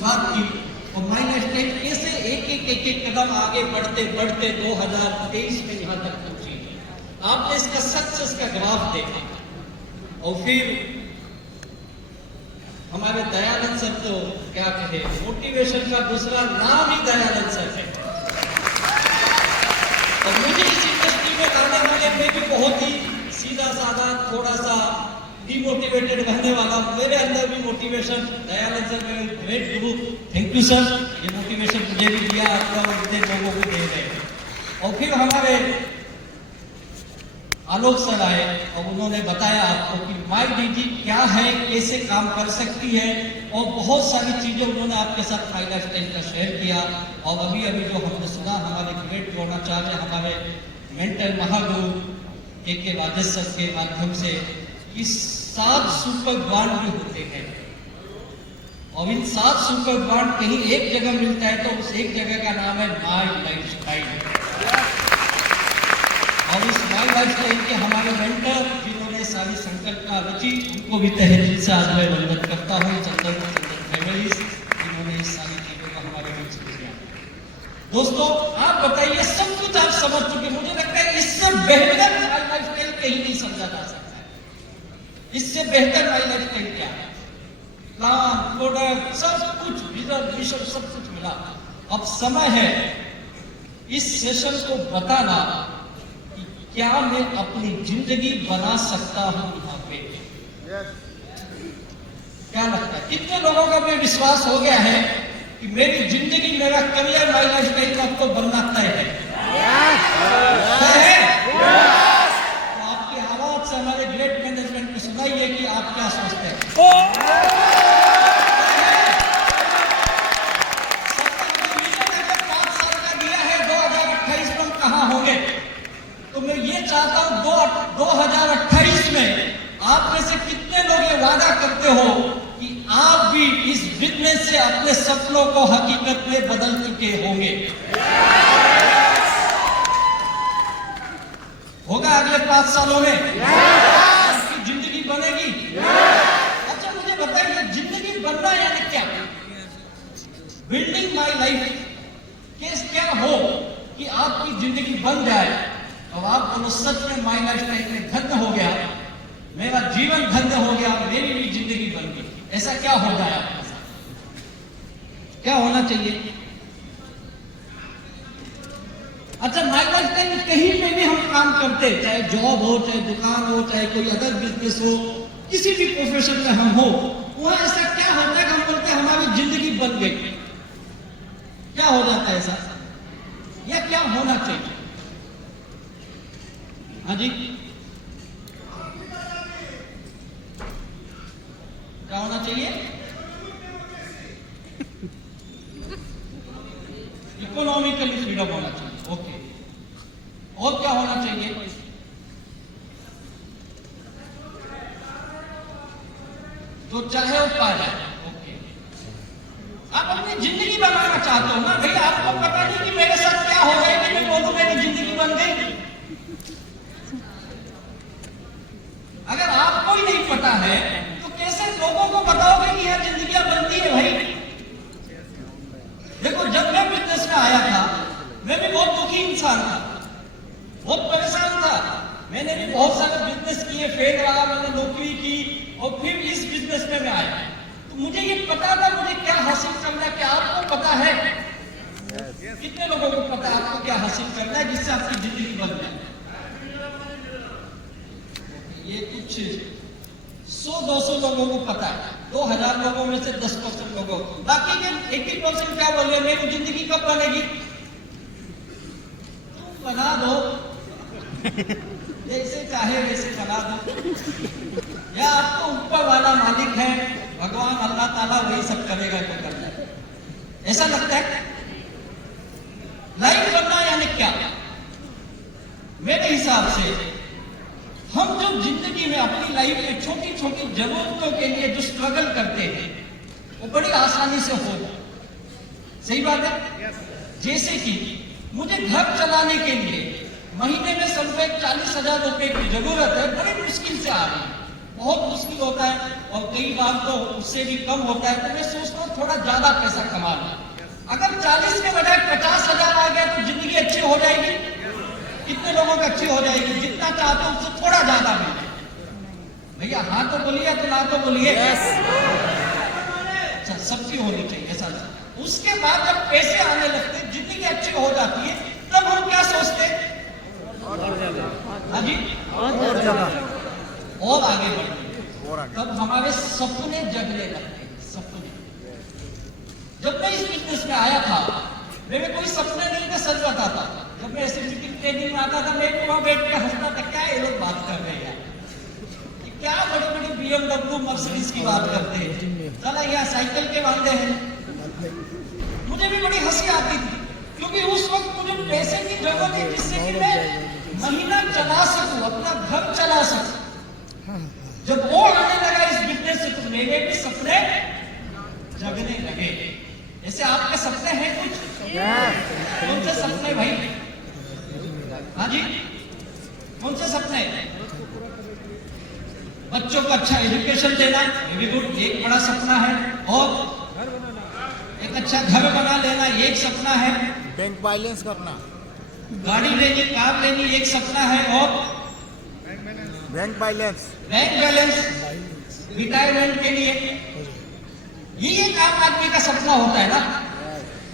शुरुआत की और माई लाइफस्टाइल कैसे एक कदम आगे बढ़ते बढ़ते 2023 में यहाँ तक पहुंची। आपने इसका सक्सेस का ग्राफ देखा और फिर हमारे दयानंद सर तो क्या कहे, मोटिवेशन का दूसरा नाम ही दयानंद सर है। और मुझे इस इंडस्ट्री में आने वाले में भी बहुत ही सीधा साधा थोड़ा सा डिमोटिवेटेड रहने वाला, मेरे अंदर भी मोटिवेशन दयानंद सर मेरे great Guru, thank you sir, ये मोटिवेशन मुझे भी दिया, आपका और इतने लोगों को दे रहे हैं। और फिर हमारे आलोक सर आए और उन्होंने बताया आपको कि माई डीजी क्या है, कैसे काम कर सकती है, और बहुत सारी चीजें उन्होंने आपके साथ माई लाइफस्टाइल का शेयर किया। और अभी अभी जो हमने सुना हमारे ग्रेट द्रोणाचार्य, हमारे मेंटर महागुरु के राजेश सर के माध्यम से, कि 7 सुपर ब्रांड भी होते हैं और इन 7 सुपर ब्रांड कहीं एक जगह मिलता है तो उस एक जगह का नाम है माई लाइफस्टाइल। और इस माई लाइफस्टाइल के हमारे मेंटर जिन्होंने सारी संकल्पना रची, उनको भी तहे दिल से आज मैं वंदन करता हूँ। चंदन फैमिलीज जिन्होंने इस सारी चीजों को हमारे बीच में किया। दोस्तों आप बताइए, सब कुछ आप समझ चुके, मुझे लगता है इससे बेहतर माई लाइफस्टाइल कहीं नहीं समझा जा सकता है। इससे बेहतर माई लाइफस्टाइल क्या है, प्लान, प्रोडक्ट, सब कुछ, विजन सब कुछ मिला। अब समय है इस सेशन को बताना कि क्या मैं अपनी जिंदगी बना सकता हूं यहाँ पे। क्या लगता है कितने लोगों का मैं विश्वास हो गया है कि मेरी जिंदगी, मेरा करियर माई लाइफस्टाइल का आपको बनना तय है? तो आपकी आवाज से हमारे ग्रेट मैनेजमेंट को सुनाइए कि आप क्या सोचते हैं। तो मैं ये चाहता हूं 2028 में आप में से कितने लोग ये वादा करते हो कि आप भी इस बिजनेस से अपने सपनों को हकीकत में बदल चुके होंगे। होगा अगले 5 सालों में आपकी जिंदगी बनेगी। अच्छा मुझे बताइए, जिंदगी बनना यानी क्या? बिल्डिंग माई लाइफ केस क्या हो कि आपकी जिंदगी बन जाए और आप बोलो सच में माई लाइफस्टाइल में धन्य हो गया, मेरा जीवन धन्य हो गया, मेरी भी जिंदगी बन गई। ऐसा क्या हो जाए आपके साथ? क्या होना चाहिए? अच्छा माई लाइफस्टाइल में कहीं पे भी हम काम करते, चाहे जॉब हो, चाहे दुकान हो, चाहे कोई अदर बिजनेस हो, किसी भी प्रोफेशन में हम हो, वहां ऐसा क्या होता है कि हम बोलते हैं हमारी जिंदगी बन गई? क्या हो जाता है ऐसा, या क्या होना चाहिए? हाँ जी, क्या होना चाहिए? इकोनॉमिकली फ्रीडम होना चाहिए। ओके, और क्या होना चाहिए? जो चाहे वो पा जाए। ओके, आप अपनी जिंदगी बनाना चाहते हो ना भैया, आपको पता नहीं कि मेरे साथ क्या हो गया कि मैं बोलूं मेरी जिंदगी बन गई। अगर आपको ही नहीं पता है तो कैसे लोगों को बताओगे कि यह जिंदगियां बनती है? भाई देखो, जब मैं बिजनेस में आया था मैं भी बहुत दुखी इंसान था, बहुत परेशान था। मैंने भी बहुत सारे बिजनेस किए, फेल रहा, मैंने नौकरी की और फिर इस बिजनेस में मैं आया। तो मुझे ये पता था मुझे क्या हासिल करना है। क्या आपको पता है? कितने लोगों को पता है आपको क्या हासिल करना है जिससे आपकी जिंदगी बन जाए? ये कुछ 100-200 लोगों को पता है, 2000 लोगों में से 10% लोगों को। बाकी के 80% क्या बोल रहे, मेरी जिंदगी कब बनेगी? तुम बना दो, जैसे चाहे वैसे बना दो, या आपको ऊपर वाला मालिक है भगवान अल्लाह ताला, वही सब करेगा तो करना है। ऐसा लगता है लाइफ बनना यानी क्या? मेरे हिसाब से हम जो जिंदगी में अपनी लाइफ में छोटी छोटी जरूरतों के लिए जो स्ट्रगल करते हैं वो बड़ी आसानी से हो जाए। सही बात है? जैसे कि मुझे घर चलाने के लिए महीने में समझो 40,000 रुपए की जरूरत है, बड़ी मुश्किल से आ रही है, बहुत मुश्किल होता है और कई बार तो उससे भी कम होता है। तो मैं सोचता हूँ थोड़ा ज्यादा पैसा कमा लूं। अगर 40 के बजाय 50,000 आ गया तो जिंदगी अच्छी हो जाएगी। कितने लोगों की अच्छी हो जाएगी? जितना चाहते हो उससे थोड़ा ज्यादा मिल जाए। भैया हाँ तो बोलिए, तो ना तो बोलिए। अच्छा, सबकी होनी चाहिए ऐसा। उसके बाद जब पैसे आने लगते, जिंदगी अच्छी हो जाती है, तब हम क्या सोचते? हाँ जी, और आगे बढ़ते। तब हमारे सपने जगने लगते। सपने, जब मैं इस बिजनेस में आया था, मेरे कोई सपने नहीं थे, सच बताता। जब मैं ऐसे मीटिंग ट्रेनिंग में आता था, मैं वहां बैठ के हंसता था, क्या ये लोग बात कर रहे हैं, क्या बड़ी बड़ी BMW मर्सिडीज की बात करते हैं, चला यहाँ साइकिल के वादे हैं। मुझे भी बड़ी हंसी आती थी, क्योंकि उस वक्त मुझे पैसे की जरूरत थी जिससे कि मैं महीना चला सकूं, अपना घर चला सकूं। जब वो आने लगा इस बिजनेस से, तो मेरे भी सपने जगने लगे। ऐसे आपके सपने हैं कुछ? कौन से सपने भाई? हाँ जी, कौन से सपने? बच्चों को अच्छा एजुकेशन देना, वेरी गुड, एक बड़ा सपना है। और एक अच्छा घर बना लेना, एक सपना है। बैंक बैलेंस करना, गाड़ी लेनी, कार लेनी, एक सपना है। और बैंक बैलेंस, रिटायरमेंट के लिए, ये एक आम आदमी का सपना होता है ना।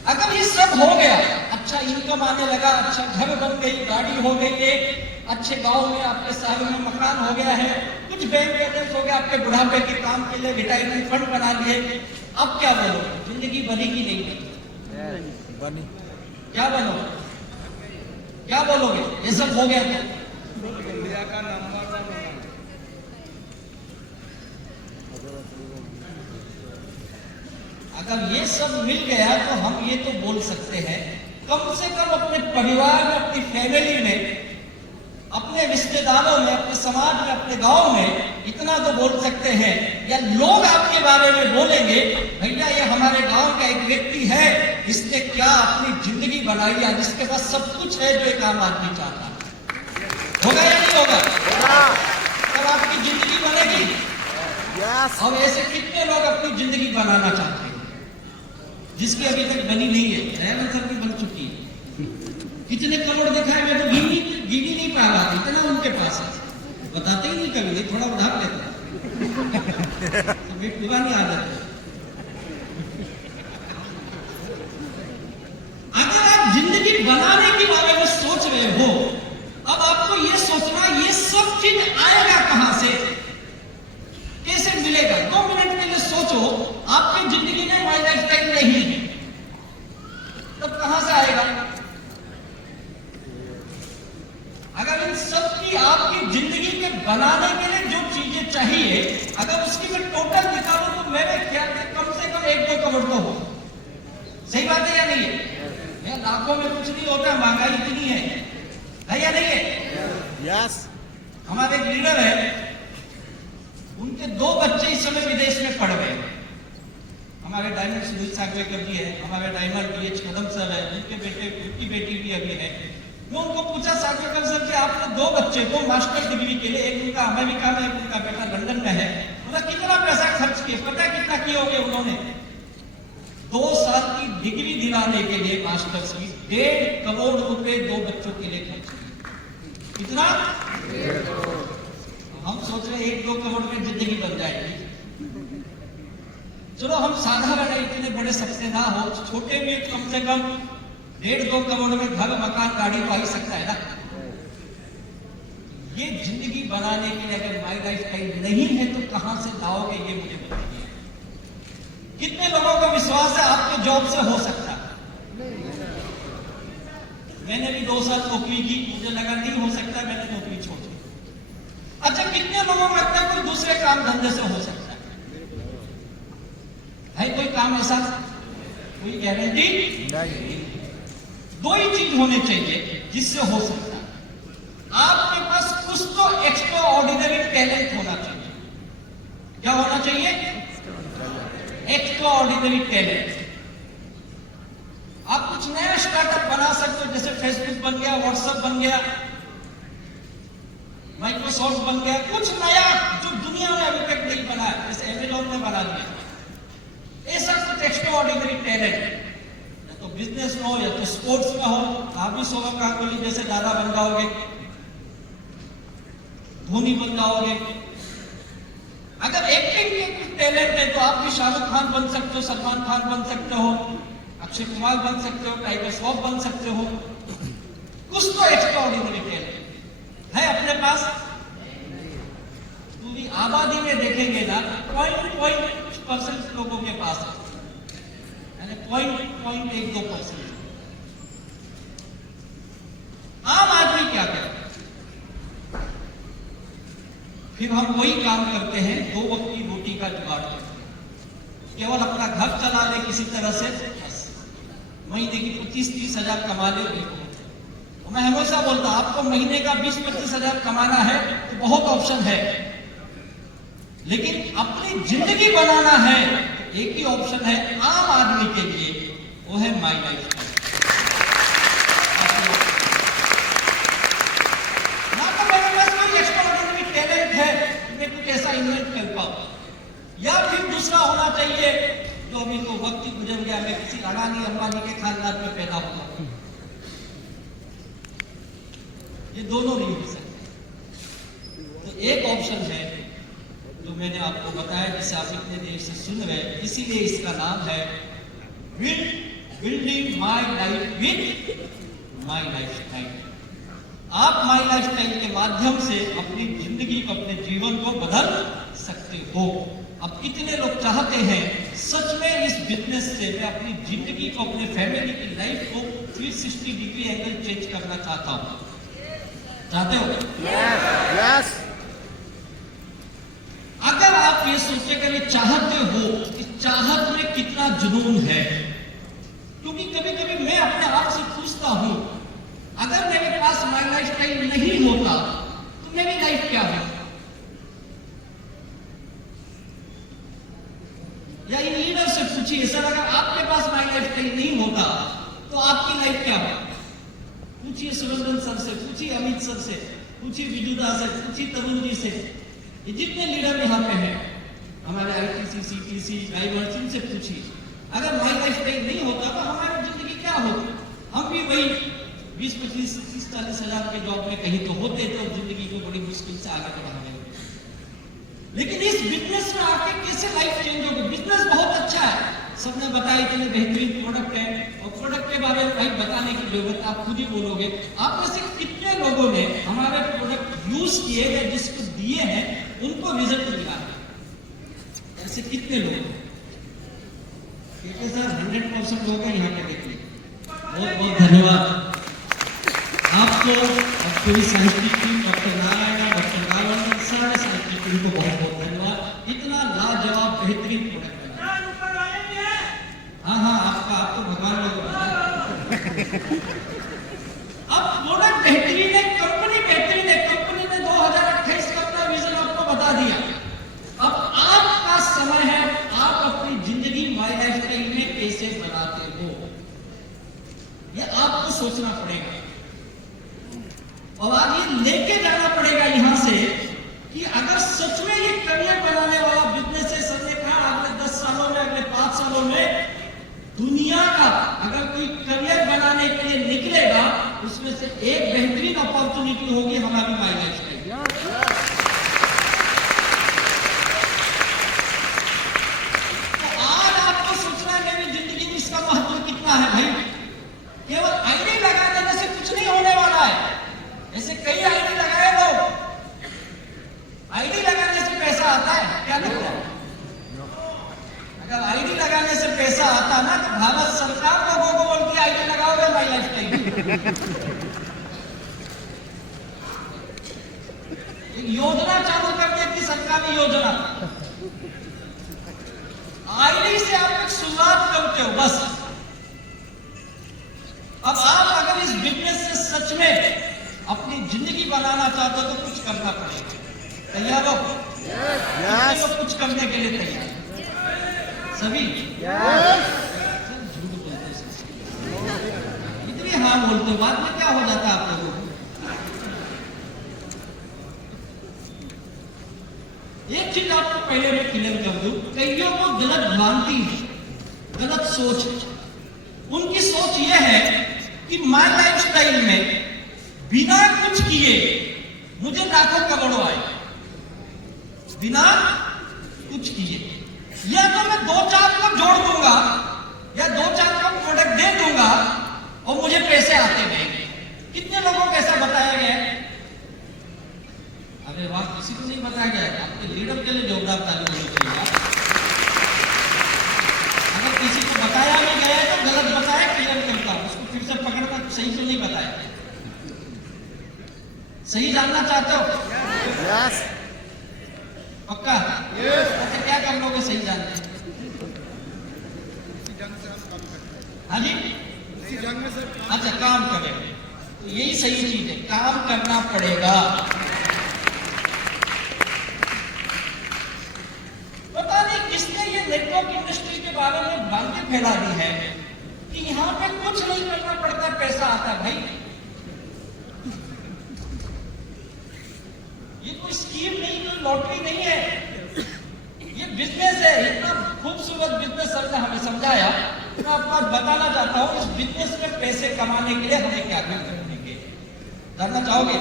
अगर ये सब हो गया, अच्छा इनकम आने लगा, अच्छा घर बन गई, गाड़ी हो गई, एक अच्छे गांव में आपके शहर में मकान हो गया है, कुछ बैंक बैलेंस हो गया, आपके बुढ़ापे के काम के लिए रिटायरमेंट फंड बना लिए, अब क्या बोलोगे? जिंदगी बनी कि नहीं बनी? क्या बनोगे? क्या बोलोगे? ये सब हो गया तो इंडिया का नंबर 1 अगर ये सब मिल गया तो हम ये तो बोल सकते हैं, कम से कम अपने परिवार में, अपनी फैमिली में, अपने रिश्तेदारों में, अपने समाज में, अपने गांव में इतना तो बोल सकते हैं, या लोग आपके बारे में बोलेंगे, भैया ये हमारे गांव का एक व्यक्ति है, इसने क्या अपनी जिंदगी बनाई है, जिसके पास सब कुछ है जो एक आम आदमी चाहता है। होगा या नहीं होगा? तब आपकी जिंदगी बनेगी। और ऐसे कितने लोग अपनी जिंदगी बनाना चाहते हैं, जिसकी अभी तक बनी नहीं है? रेवंत सर की बन चुकी है। कितने करोड़ दिखाए, मैं तो गिनी नहीं पा रहा, इतना उनके पास है। बताते ही नहीं कभी, नहीं थोड़ा उधार लेते हैं। तो पुरानी आदत है। अगर आप जिंदगी बनाने के बारे में सोच रहे हो, अब आपको ये सोचना, ये सब चीज आएगा कहां से, कैसे मिलेगा? 2 मिनट के लिए सोचो, आपकी जिंदगी में माई लाइफ टाइम नहीं है, तब कहां से आएगा? अगर इन सब की आपकी जिंदगी के बनाने के लिए जो चीजें चाहिए, अगर उसकी मैं टोटल निकालूं तो मेरे ख्याल से कम 1-2 करोड़ तो हो। सही बात है या नहीं है? लाखों में कुछ नहीं होता, महंगाई इतनी है या नहीं है? यस। हमारे एक लीडर है, उनके 2 बच्चे इस समय विदेश में पढ़ रहे हैं। हमारे डायमंड सुनील सागवेकर जी है, हमारे डायमंड BH कदम सर है, उनकी बेटी भी अभी है। मैं उनको पूछा, सागवेकर सर कि आपने 2 बच्चे को मास्टर डिग्री के लिए, एक उनका अमेरिका में, एक उनका बेटा लंदन में है, उन्होंने कितना पैसा खर्च किया? पता कितना किए होंगे उन्होंने? 2 साल की डिग्री दिलाने के लिए मास्टर्स की 1.5 करोड़ रुपए 2 बच्चों के लिए खर्च किए। कितना? 1.5 करोड़। हम सोच रहे 1-2 करोड़ में जिंदगी बन जाएगी। चलो हम साधारण है, इतने बड़े सपने ना हो, छोटे में कम से कम 1.5-2 करोड़ में घर, मकान, गाड़ी तो आ ही सकता है ना। ये जिंदगी बनाने के लिए अगर माई लाइफ टाइम नहीं है तो कहां से लाओगे, ये मुझे बताइए। कितने लोगों को विश्वास है आपके जॉब से हो सकता है? मैंने भी 2 साल नौकरी की, मुझे लगा नहीं हो सकता, मैंने नौकरी छोड़ दी। अच्छा, कितने लोगों को लगता है कोई दूसरे काम धंधे से हो सकता है कोई काम ऐसा? कोई गारंटी नहीं। 2 ही चीज होने चाहिए जिससे हो सकता है। आपके पास कुछ तो एक्स्ट्रा ऑर्डिनरी टैलेंट होना चाहिए। क्या होना चाहिए? Extra ordinary talent. आप कुछ नया स्टार्टअप बना सकते हो, जैसे फेसबुक बन गया, व्हाट्सएप बन गया, माइक्रोसॉफ्ट बन गया, कुछ नया जो दुनिया में अभी तक नहीं बना है, जैसे अमेजॉन ने बना दिया। ऐसा कुछ एक्स्ट्राऑर्डिनरी टैलेंट, या तो बिजनेस में हो या तो स्पोर्ट्स में हो। आप भी सौरव गांगुली जैसे दादा बन जाओगे, धोनी बन जाओगे। अगर एक्टिंग के टैलेंट है तो आप भी शाहरुख खान बन सकते हो, सलमान खान बन सकते हो, अक्षय कुमार बन सकते हो, टाइगर श्रॉफ बन सकते हो। कुछ तो एक्स्ट्राऑर्डिनरी टैलेंट है अपने पास। पूरी आबादी में देखेंगे ना, 0.1% लोगों के पास है, यानी 0.12%। आम आदमी क्या करे? फिर हम वही काम करते हैं, 2 वक्त की रोटी का जुगाड़ करते हैं, केवल अपना घर चला ले किसी तरह से, बस महीने की 25-30 हजार कमा ले। मैं हमेशा बोलता हूं, आपको महीने का 20-25 हजार कमाना है तो बहुत ऑप्शन है, लेकिन अपनी जिंदगी बनाना है तो एक ही ऑप्शन है आम आदमी के लिए, वो है माई लाइफ। ना तो मेरे पास कोई एक्स्ट्राऑर्डिनरी टैलेंट है मैं कुछ ऐसा इन्वेंट कर पाऊं, या फिर दूसरा होना चाहिए जो अभी तो वक्त ही गुजर गया, मैं किसी अडानी अंबानी के खानदान में पैदा हुआ। ये दोनों नहीं हो सकते। तो एक ऑप्शन है जो मैंने आपको बताया, जिसे आप इतने देर से सुन रहे हैं, इसीलिए इसका नाम है building my life with my lifestyle. आप माई लाइफस्टाइल के माध्यम से अपनी जिंदगी को, अपने जीवन को बदल सकते हो। अब कितने लोग चाहते हैं सच में इस बिजनेस से मैं अपनी जिंदगी को, अपने फैमिली की लाइफ को 360 डिग्री एंगल चेंज करना चाहता हूं? चाहते हो? यस। अगर आप ये सोचेगा ये चाहते हो, इस चाहत में कितना जुनून है। क्योंकि कभी कभी मैं अपने आप से पूछता हूं, अगर मेरे पास माई लाइफस्टाइल नहीं होता तो मेरी लाइफ क्या है? या इन लीडर से पूछिए सर, अगर आपके पास माई लाइफस्टाइल नहीं होता तो आपकी लाइफ क्या है? पूछिए सुरेंद्र सर से, पूछिए अमित सर से, पूछिए विजुदा से, पूछिए तरुण जी से, ये जितने लीडर यहाँ पे हैं, हमारे आईटीसी, सीटीसी, डाइवर्स, इनसे पूछिए अगर माई लाइफस्टाइल नहीं होता तो हमारी जिंदगी क्या होती? हम भी वही 20-25-30-40 हजार के जॉब में कहीं तो होते, तो जिंदगी को बड़ी मुश्किल से आगे बढ़ा रहे। लेकिन इस बिजनेस में आके कैसे लाइफ चेंज होगी? बिजनेस बहुत अच्छा है, सबने बताया इतने बेहतरीन प्रोडक्ट है, और प्रोडक्ट के बारे में भाई बताने की जरूरत आप खुद ही बोलोगे। आप में से कितने लोगों ने हमारे प्रोडक्ट यूज किए हैं, जिसको दिए हैं उनको रिजल्ट मिला है? ऐसे कितने लोग? ठीक है सर, 100% लोग हैं यहाँ पे देखिए। बहुत बहुत धन्यवाद आपको, पूरी साहित्यिक team, doctor Narayan, doctor Ravan, सारे साहित्यिक टीम को बहुत बहुत धन्यवाद। इतना लाजवाब बेहतरीन प्रोडक्ट बना। हाँ हाँ, आपको भगवान लोग अब प्रोडक्ट बेहतरीन है, कंपनी बेहतरीन है। कंपनी ने 2028 का अपना विजन आपको बता दिया। अब आपका समय है, आप अपनी जिंदगी माई लाइफस्टाइल में कैसे बनाते हो, ये आपको सोचना पड़ेगा। और आज ये लेके जाना पड़ेगा यहां से कि अगर सच में ये करियर बनाने वाला बिजनेस है, सबने कहा अगले 10 सालों में, अगले 5 सालों में दुनिया का अगर कोई करियर बनाने के लिए निकलेगा, उसमें से एक बेहतरीन अपॉर्चुनिटी होगी हमारी माई लाइफस्टाइल। तो आज आपको सोचना है मेरी जिंदगी में इसका महत्व कितना है। भाई केवल आईडी लगा देने से कुछ नहीं होने वाला है। ऐसे कई आईडी लगाए लोग, आईडी लगाने से पैसा आता है क्या? लगता है अगर आईडी लगाने से पैसा आता ना तो भारत सरकार लोगों को बोलती आईडी लगाओगे माई लाइफस्टाइल। एक योजना चालू कर देती सरकारी योजना, आईडी से आप एक शुरुआत करते हो बस। अब आप अगर इस बिजनेस से सच में अपनी जिंदगी बनाना चाहते हो तो कुछ करना पड़ेगा। तैयार हो? यस। तो कुछ करने के लिए तैयार सभी? झूठ बोलते इतनी हाँ बोलते हो, बाद में क्या हो जाता है आप लोगों को? चीज आपको पहले मैं क्लियर कर दूं, कईयों को गलत भ्रांति है, गलत सोच है। उनकी सोच यह है कि माय लाइफस्टाइल में बिना कुछ किए मुझे लाखों करोड़ों आए, बिना कुछ किए। या तो मैं 2-4 को जोड़ दूंगा या 2-4 को प्रोडक्ट दे दूंगा और मुझे पैसे आते रहेंगे। कितने लोगों को ऐसा बताया गया है? अरे वाह, किसी को नहीं बताया गया है। आपके लीडर के लिए जोरदार ताली होनी चाहिए। अगर किसी को बताया भी गया है तो गलत बताया, क्लियर करता हूं, उसको फिर से पकड़ना, सही तो नहीं बताया। सही जानना चाहते हो? यस पक्का? अच्छा, क्या कर लोगे सही जानते? हाँ जी, इसी जंग में सर अच्छा, काम करेंगे तो यही सही चीज है, काम करना पड़ेगा। पता नहीं किसने ये नेटवर्क इंडस्ट्री के बारे में भ्रांति फैला दी है कि यहाँ पे कुछ नहीं करना पड़ता, पैसा आता है। भाई, ये कोई स्कीम नहीं, कोई लॉटरी नहीं है, ये बिजनेस है। इतना खूबसूरत बिजनेस सर ने हमें समझाया। मैं आपको बताना चाहता हूँ, इस बिजनेस में पैसे कमाने के लिए हमें क्या क्या करने के जानना चाहोगे?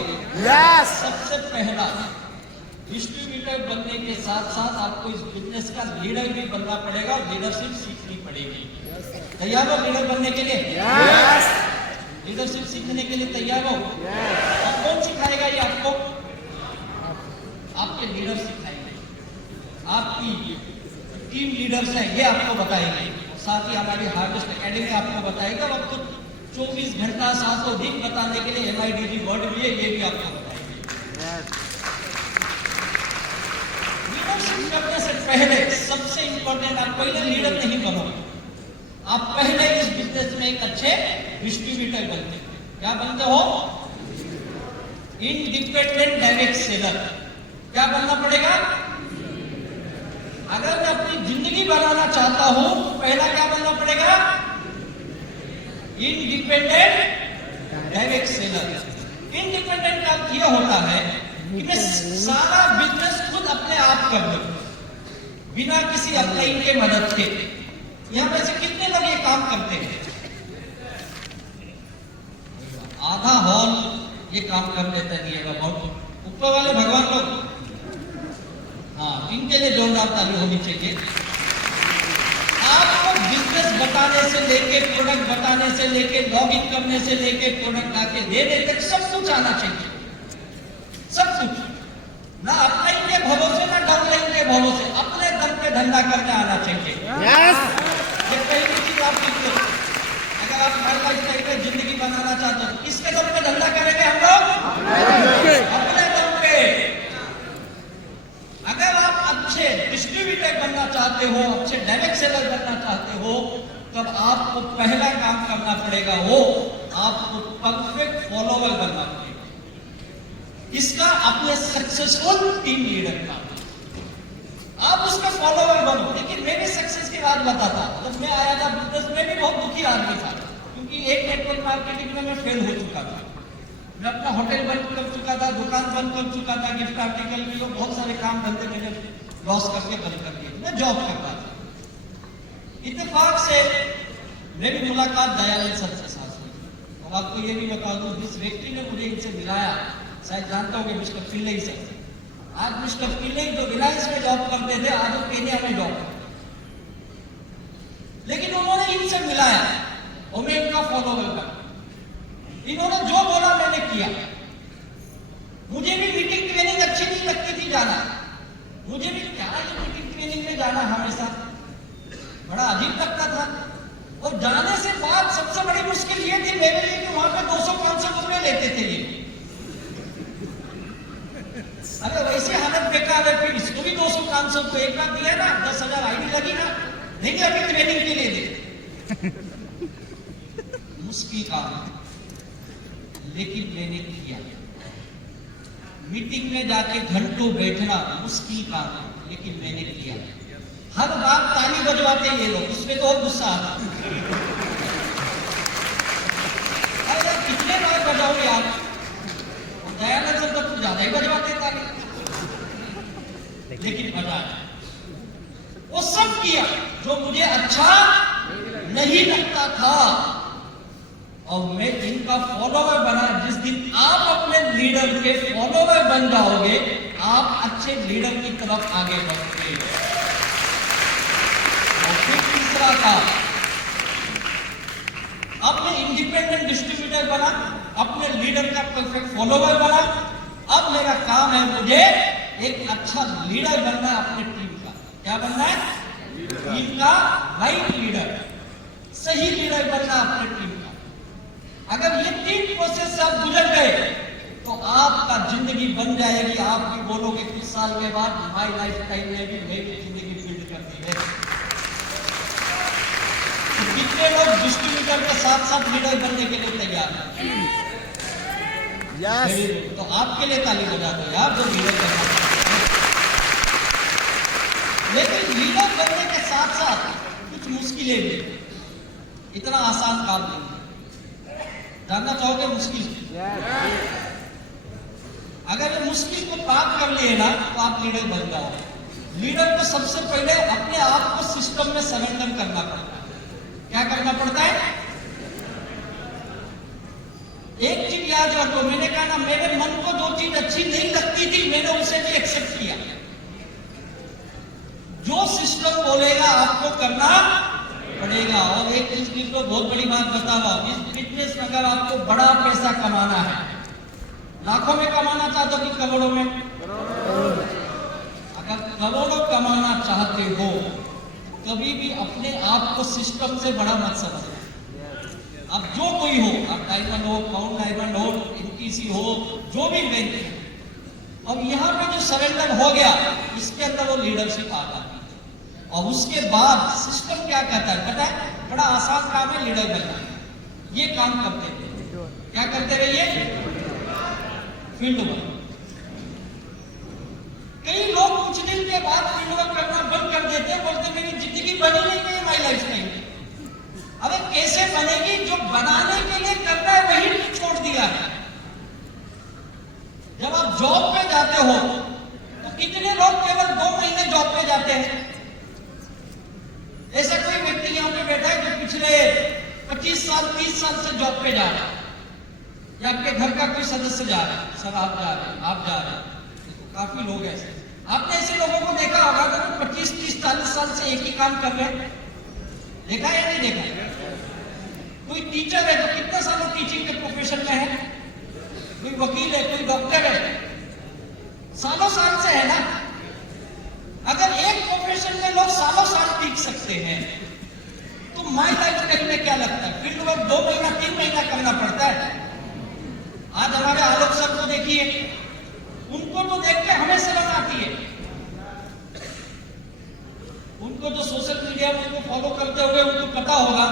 यस सबसे पहला, डिस्ट्रीब्यूटर बनने के साथ साथ आपको इस बिजनेस का लीडर भी बनना पड़ेगा और लीडरशिप सीखनी पड़ेगी। तैयार हो लीडर बनने के लिए? यस लीडरशिप सीखने के लिए तैयार हो? और कौन सिखाएगा ये आपको? आपके लीडर सिखाएंगे, आपकी टीम लीडर्स हैं ये आपको बताएंगे। साथ ही हमारी हार्वेस्ट एकेडमी आपको बताएगा। अब तो 24 घंटा 7 दिन बताने के लिए MIDG वर्ड भी है, ये भी आपको बताएंगे। लीडरशिप करने से पहले सबसे इंपॉर्टेंट, आप पहले लीडर नहीं बनोगे, आप पहले इस बिजनेस में एक अच्छे डिस्ट्रीब्यूटर बनते हो। क्या बनते हो? Independent direct seller. क्या बनना पड़ेगा? अगर मैं अपनी जिंदगी बनाना चाहता हूं तो पहला क्या बनना पड़ेगा? Independent direct seller. इंडिपेंडेंट का यह होता है कि मैं सारा बिजनेस खुद अपने आप कर दूं, बिना किसी अपलाइन के मदद के। यहां पे से कितने लोग ये काम करते हैं? आधा हॉल ये काम कर लेता नहीं है। बहुत ऊपर वाले भगवान लोग, हाँ, इनके लिए जोरदार ताली होनी चाहिए। आपको बिजनेस बताने से लेके, प्रोडक्ट बताने से लेके, लॉगिन करने से लेके, प्रोडक्ट आके देने तक सब कुछ आना चाहिए, सब कुछ। ना अपलाइन के भरोसे ना डाउनलाइन के भरोसे, अपने दम पे धंधा करने आना चाहिए। यस ये पहली चीज आप सीखो। अगर आप हर लाइफस्टाइल में जिंदगी बनाना चाहते हो, किसके दम पे धंधा करेंगे हम लोग? अपने दम पे। अगर आप अच्छे डिस्ट्रीब्यूटर बनना चाहते हो, अच्छे डायरेक्ट सेलर बनना चाहते हो, तब आपको पहला काम करना पड़ेगा, वो आपको परफेक्ट फॉलोवर बनना पड़ेगा। इसका अपने सक्सेसफुल टीम लीडर का आप उसका फॉलोवर बनो। लेकिन मैं भी सक्सेस की बात बताता, जब मैं आया था बिजनेस में भी बहुत दुखी आदमी था, क्योंकि एक नेटवर्क मार्केटिंग में मैं फेल हो चुका था। मैं अपना होटल बंद कर चुका था, दुकान बंद कर चुका था, गिफ्ट आर्टिकल की बहुत सारे काम धंधे मैंने लॉस करके बंद कर दिए। मैं जॉब करता था। इत्तेफाक से मेरी मुलाकात दयानंद सर के साथ हुई। और आपको ये भी बता दूं, जिस व्यक्ति ने मुझे इनसे मिलाया, शायद जानता होंगे, मिस्टर पिल्लई सर। आज मिस्टर पिल्लई जो रिलायंस में जॉब करते थे, आज वो केन्या में जॉब करते। लेकिन उन्होंने इनसे मिलाया और मैं इनका फॉलोवर बना। इन्होंने जो बोला मैंने किया। मुझे भी मीटिंग ट्रेनिंग अच्छी नहीं लगती थी जाना, मुझे भी क्या ये मीटिंग ट्रेनिंग में जाना हमेशा बड़ा अजीब लगता था। और जाने से बाद सबसे बड़ी मुश्किल ये थी मेरे लिए कि वहां पे 200-500 रुपए लेते थे ये। अरे वैसे हालत बेकार है, फिर इसको भी 200-500 तो एक बार दिया ना, 10,000 आईडी लगी ना, नहीं अभी ट्रेनिंग के लिए दे। मुश्किल काम है, लेकिन मैंने किया। मीटिंग में जाके घंटों बैठना मुश्किल काम है, लेकिन मैंने किया। हर बात ताली बजवाते ये लोग, इसमें तो और गुस्सा आता। अरे कितने बार बजाओगे आप? दयानंद सर तो कुछ ज्यादा ही बजवाते ताली। लेकिन मजा आया। वो सब किया जो मुझे अच्छा नहीं लगता था, और मैं इनका फॉलोवर बना। जिस दिन आप अपने लीडर के फॉलोवर बन जाओगे, आप अच्छे लीडर की तरफ आगे बढ़ोगे। और फिर तीसरा था, अपने इंडिपेंडेंट डिस्ट्रीब्यूटर बना, अपने लीडर का परफेक्ट फॉलोवर बना। अब मेरा काम है, मुझे एक अच्छा लीडर बनना है अपने टीम का। क्या बनना है? टीम का राइट लीडर, सही लीडर बनना अपने टीम का। अगर ये 3 प्रोसेस से आप गुजर गए तो आपका जिंदगी बन जाएगी। आप भी बोलोगे कुछ साल के बाद, माय लाइफ टाइम में भी मेरी जिंदगी बिल्ड कर दी है। तो कितने लोग डिस्ट्रीब्यूटर के साथ साथ लीडर बनने के लिए तैयार हैं? यस, तो आपके लिए ताली बजा दो यार, जो लीडर बनना चाहते हैं। लेकिन लीडर बनने के साथ साथ कुछ मुश्किलें भी, इतना आसान काम नहीं है। जानना चाहोगे मुश्किल? अगर ये मुश्किल को पार कर लिए ना तो आप लीडर बन जाओ। लीडर को सबसे पहले अपने आप को सिस्टम में सरेंडर करना पड़ता है। क्या करना पड़ता है? एक चीज याद रखो, मैंने कहा ना, मेरे मन को जो चीज अच्छी नहीं लगती थी मैंने उसे भी एक्सेप्ट किया। जो सिस्टम बोलेगा आपको करना पड़ेगा। और एक चीज को बहुत बड़ी बात बता रहा हूं, इस बिजनेस में अगर आपको बड़ा पैसा कमाना है, लाखों में कमाना चाहते हो कि करोड़ों में? अगर करोड़ों कमाना चाहते हो, कभी भी अपने आप को सिस्टम से बड़ा मत समझो। अब जो कोई हो, आप डायमंड हो, पाउंड डायमंड हो, एनटीसी हो, जो भी बैंक है, अब यहाँ पे जो सरेंडर हो गया, इसके अंदर वो लीडरशिप आ जाती है। और उसके बाद सिस्टम क्या कहता है पता है? बड़ा आसान काम है लीडर बनना। ये काम करते थे, क्या करते रहिए? Field work. कई लोग कुछ दिन के बाद फील्ड वर्क करना बंद कर देते, बोलते मेरी जिंदगी बनी नहीं है, माई लाइफ टाइम। अरे कैसे बनेगी? जो बनाने के लिए करना है वही छोड़ दिया है। जब आप जॉब पे जाते हो तो कितने लोग केवल 2 महीने जॉब पे जाते हैं? ऐसा कोई व्यक्ति यहां पे बैठा है जो पिछले 25 साल 30 साल से जॉब पे जा रहा है, या आपके घर का कोई सदस्य जा रहा है? सर आप जा रहे हैं, आप जा रहे हैं। काफी लोग ऐसे, आपने ऐसे लोगों को देखा होगा जो 25 30 40 साल से एक ही काम कर रहे हैं। देखा या नहीं देखा? कोई टीचर है तो कितने सालों टीचिंग के प्रोफेशन में है? कोई वकील है, कोई डॉक्टर है, सालों साल से है ना। अगर एक प्रोफेशन में लोग सालों साल टीक सकते हैं तो माय लाइफ टाइम में क्या लगता है? फील्ड वर्क 2 महीना 3 महीना करना पड़ता है। आज हमारे आलोक सर को देखिए, उनको तो देख के हमें शर्म आती है। उनको जो सोशल मीडिया में उनको फॉलो करते हुए उनको पता होगा,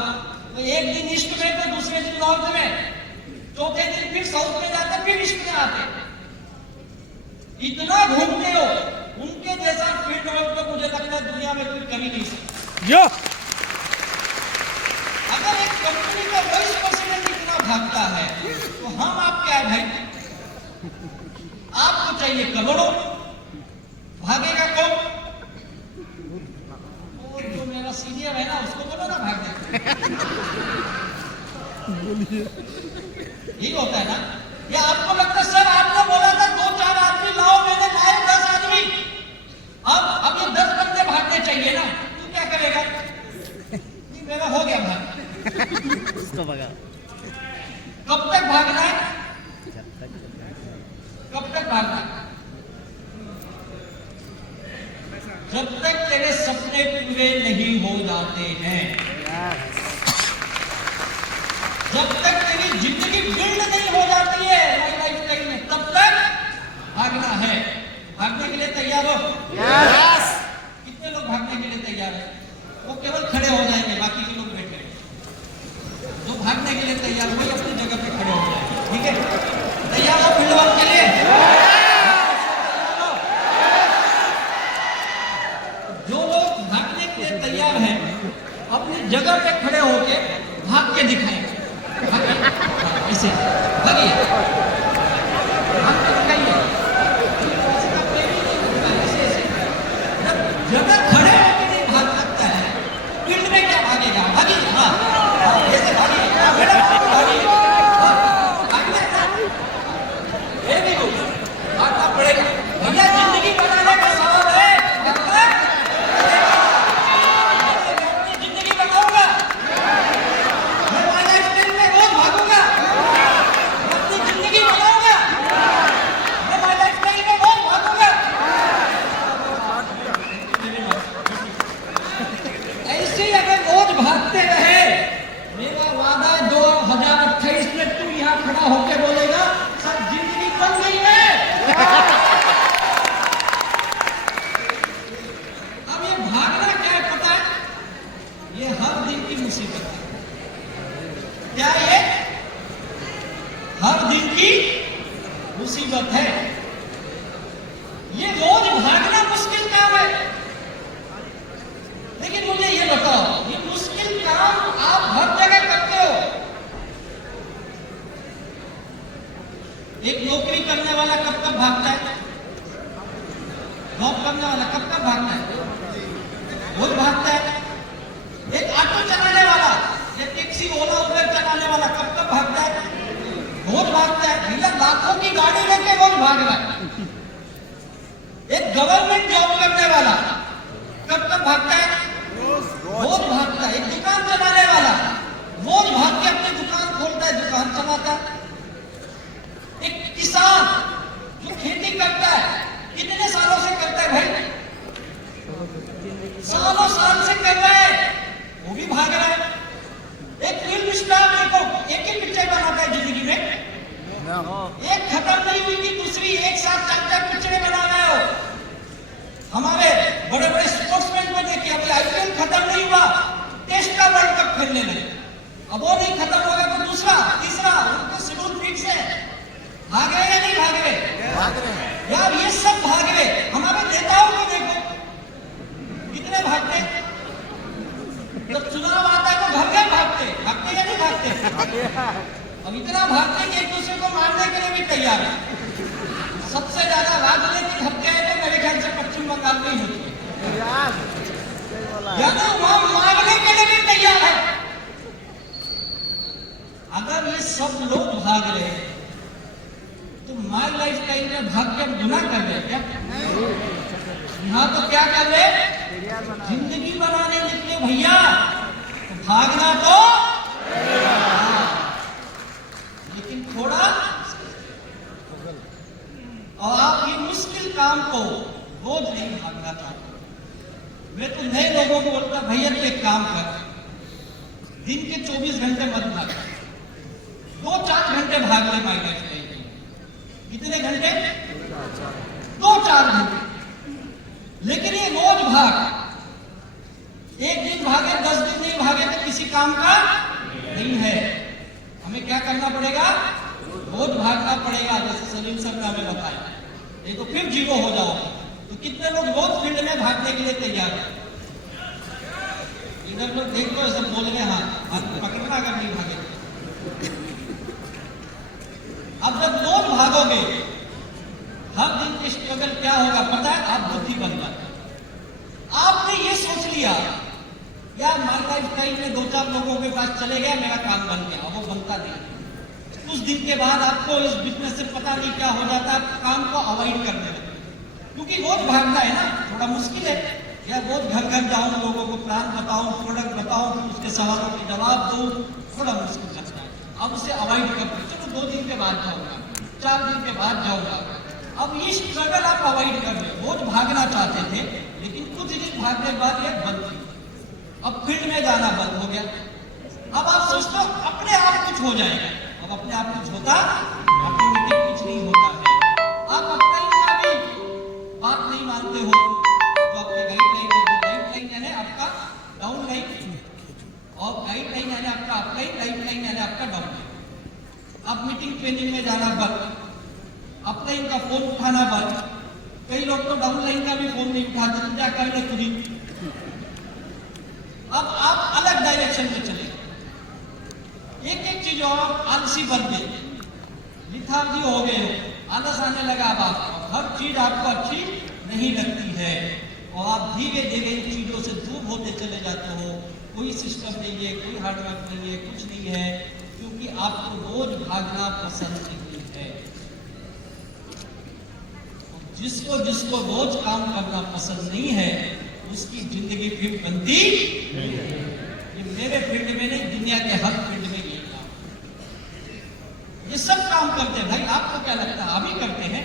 तो एक दिन ईस्ट में तो दूसरे दिन नॉर्थ में, चौथे दिन फिर साउथ में जाते, फिर ईस्ट में आते। इतना घूमते हो, उनके जैसा फील्ड वर्क तो मुझे लगता है दुनिया में कोई कर ही नहीं सकता। अगर एक कंपनी का वाइस प्रेसिडेंट इतना भागता है तो हम आप क्या है भाई? आपको चाहिए करोड़ों, भागेगा कौन? जो मेरा सीनियर है ना, उसको बोलो ना भागने। यही होता है ना? या आपको लगता है सर आपने बोला था 2-4 आदमी लाओ, मैंने लाए 10 आदमी, अब ये 10 बंदे भागने चाहिए ना, तू क्या करेगा? नहीं मेरा हो गया भाग। उसको भगा। कब तक भागना है? कब तक भागना है? जब तक तेरे सपने पूरे नहीं हो जाते हैं, जब तक तेरी जिंदगी बिल्ड नहीं हो जाती है लाइफ टाइम में, तब तक भागना है। भागने के लिए तैयार हो? यस। कितने लोग भागने के लिए तैयार है? वो केवल खड़े हो जाएंगे, बाकी के लोग बैठे हैं। जो भागने के लिए तैयार हो अपनी जगह पे खड़े हो जाएंगे, ठीक है? तैयार हो फील्ड वर्क के लिए? जो लोग भागने के लिए तैयार हैं अपनी जगह पे खड़े होके भाग के दिखाएंगे। ऐसे भागिए, भाग के दिखाइए। ऐसे मुसीबत है? क्या ये हर दिन की मुसीबत है? ये रोज भागना मुश्किल काम है। लेकिन मुझे ये बताओ, ये मुश्किल काम आप हर जगह करते हो। एक नौकरी करने वाला कब कब भागता है? जॉब करने वाला कब कब भागता है? रोज भागता है। एक ऑटो चलाने वाला या टैक्सी ओला उबर चलाने वाला कब कब भागता है? रोज भागता है। भैया लाखों की गाड़ी लेके रोज भाग रहा है। एक गवर्नमेंट जॉब करने वाला कब कब भागता है? रोज भागता है। एक दुकान चलाने वाला रोज भाग के अपनी दुकान खोलता है, दुकान चलाता है। एक किसान जो खेती करता है, कितने सालों से करता है भाई? सालों साल से कर रहा है, वो भी भाग रहा है। एक फिल्म स्टार देखो, एक ही पिक्चर बनाता है जिंदगी में, एक खत्म नहीं हुई कि दूसरी एक साथ 4-4 पिक्चरें बना रहे हो। हमारे बड़े बड़े स्पोर्ट्समैन को देखिए, अभी आईपीएल खत्म नहीं हुआ, टेस्ट का वर्ल्ड कप खेलने लगे। अब वो नहीं खत्म होगा तो दूसरा तीसरा, उनका शेड्यूल फिक्स है। भाग रहे या नहीं भाग रहे? भाग रहे हैं यार, ये सब भाग रहे। हमारे नेताओं को देखो कितने भागते। जब चुनाव आता है तो घर घर भागते भागते या नहीं भागते? अब इतना भागते कि एक दूसरे को मारने के लिए भी तैयार है। सबसे ज्यादा राजनीतिक हत्याएं तो मेरे ख्याल से पश्चिम बंगाल में ही होती है, या तो वहां मारने के लिए भी तैयार है। अगर ये सब लोग भाग रहे हैं तो माय लाइफ टाइम में भाग के हम गुनाह कर रहे हैं क्या? यहाँ तो क्या कर रहे? जिंदगी बनाने निकले भैया, तो भागना तो लेकिन थोड़ा। और आप ये मुश्किल काम को रोज नहीं भागना चाहते। मैं तो नए लोगों को बोलता, भैया तू एक काम कर, दिन के 24 घंटे मत भाग, 2-4 घंटे भाग ले माय लाइफ टाइम। कितने घंटे? 2-4 घंटे। लेकिन ये रोज भाग, एक दिन भागे 10 दिन नहीं भागे तो किसी काम का नहीं है। हमें क्या करना पड़ेगा? रोज भागना पड़ेगा, जैसे सलीम सर ने हमें बताया। नहीं तो फिर जीरो हो जाओगे। तो कितने लोग रोज फील्ड में भागने के लिए तैयार हैं? इधर लोग देख लो, सब बोल रहे हैं हाथ पकड़ना अगर नहीं भागे। अब जब रोज भागोगे, हर दिन की स्ट्रगल क्या होगा पता है? आप बुद्धि बन जाते। आपने ये सोच लिया यार माय लाइफ टाइम में 2-4 लोगों के पास चले गया, मेरा काम बन गया। वो बनता नहीं। कुछ दिन के बाद आपको इस बिजनेस से पता नहीं क्या हो जाता है, काम को अवॉइड करने लगते। क्योंकि रोज भागना है ना, थोड़ा मुश्किल है। या रोज घर घर जाऊं, लोगों को प्लान बताऊं, प्रोडक्ट बताऊं, उसके सवालों के जवाब दूं, थोड़ा मुश्किल लगता है। अब उसे अवॉइड करते, चलो 2 दिन के बाद जाऊंगा, 4 दिन के बाद जाऊंगा। अब ये स्ट्रगल आप अवॉइड कर रहे। रोज भागना चाहते थे, लेकिन कुछ दिन भागने के बाद ये बंद थी। अब फील्ड में जाना बंद हो गया। अब आप सोचते हो अपने आप कुछ हो जाएगा। अब अपने आप कुछ होता, ऑटोमेटिक कुछ नहीं होता है। आप अपना इनका भी बात नहीं मानते हो, तो आपके गाइडलाइन है, गाइडलाइन यानी आपका डाउन लाइन, और गाइडलाइन यानी आपका अपलाइन, लाइफलाइन यानी आपका डाउन लाइन। अब मीटिंग ट्रेनिंग में जाना बंद, अपलाइन का फोन उठाना बंद। कई लोग तो डाउन लाइन का भी फोन नहीं उठाते, क्या कर ले तुझी। अब आप अलग डायरेक्शन में चले, एक एक चीज और आलसी बन गए, लिथार्जी हो गए हो, आलस आने लगा। अब आप हर चीज आपको अच्छी नहीं लगती है, और आप धीरे धीरे इन चीजों से दूर होते चले जाते हो। कोई सिस्टम नहीं है, कोई हार्डवर्क नहीं है, कुछ नहीं है, क्योंकि आपको रोज भागना पसंद नहीं है। जिसको जिसको रोज काम करना पसंद नहीं है, उसकी जिंदगी फिर बनती। ये मेरे फील्ड में नहीं, दुनिया के हर फील्ड में ये काम, ये सब काम करते हैं भाई। आपको क्या लगता है? अभी करते हैं।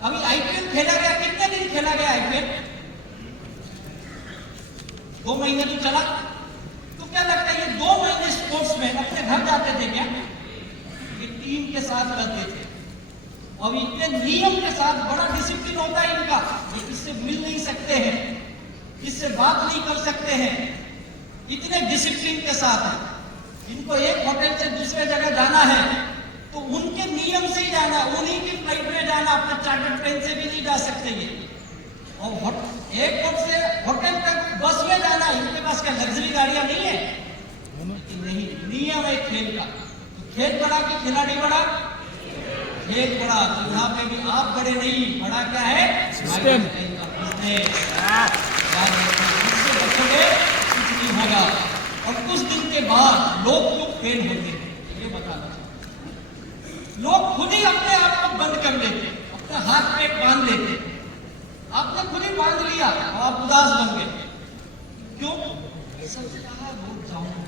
अभी आईपीएल खेला गया, कितने दिन खेला गया आईपीएल? 2 महीने तो चला। तो क्या लगता है ये 2 महीने स्पोर्ट्स में अपने घर जाते थे क्या? ये टीम के साथ रहते थे, और इतने नियम के साथ, बड़ा डिसिप्लिन होता है इनका। ये इससे मिल नहीं सकते हैं, इससे बात नहीं कर सकते हैं, इतने डिसिप्लिन के साथ है। इनको एक होटल से दूसरे जगह जाना है तो उनके नियम से ही जाना, उन्हीं की फ्लाइट में जाना, अपने चार्टर ट्रेन से भी नहीं जा सकते ये। और एयरपोर्ट से होटल तक बस में जाना, इनके पास क्या लग्जरी गाड़ियां नहीं है? नहीं, नियम है खेल का। तो खेल बड़ा कि खिलाड़ी बड़ा? खेल बड़ा। तो यहाँ पे भी आप बड़े नहीं, बड़ा क्या है? सिस्टम। इससे बचोगे कुछ नहीं होगा। और कुछ दिन के बाद लोग क्यों फेल होते हैं ये बताना चाहते। लोग खुद ही अपने आप को बंद कर लेते, अपने हाथ पे बांध लेते। आपने खुद ही बांध लिया और आप उदास बन गए। क्यों? सबसे कहा लोग जाऊंगा।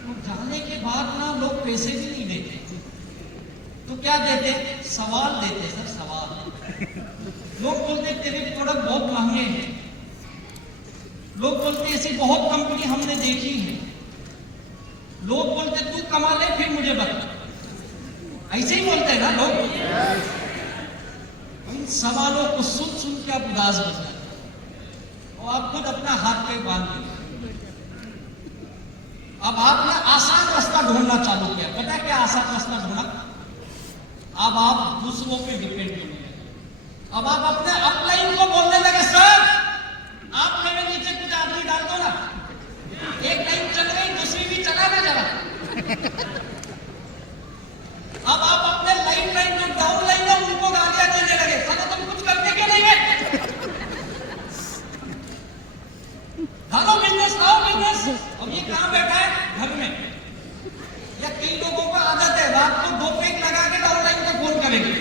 तो जाने के बाद ना लोग पैसे भी नहीं देते। तो क्या देते? सवाल देते सर, सवाल। लोग बोलते तेरे प्रोडक्ट बहुत महंगे हैं। लोग बोलते ऐसी बहुत कंपनी हमने देखी है। लोग बोलते तू कमा ले फिर मुझे बता। ऐसे ही बोलते हैं ना लोग। इन सवालों को सुन सुन के आप उदास बन जाते और आप खुद अपना हाथ पे बांध लेते। अब आपने आसान रास्ता ढूंढना चालू किया। पता है क्या आसान रास्ता ढूंढा? अब आप दूसरों पे डिपेंड होने लगे। अब आप अपने अपलाइन को बोलने लगे सर आप मेरे नीचे कुछ आदमी डाल दो ना, एक लाइन चल रही दूसरी भी चला ना जरा। अब आप अपने लाइन जो डाउन लाइन है उनको गालियां देने लगे, सर तुम कुछ करते क्यों नहीं है? डालो बिजनेस, लाओ बिजनेस। अब ये कहां बैठा है? घर में। या कई लोगों को आदत है रात को 2 पैक लगा के डाउन लाइन को फोन करेंगे,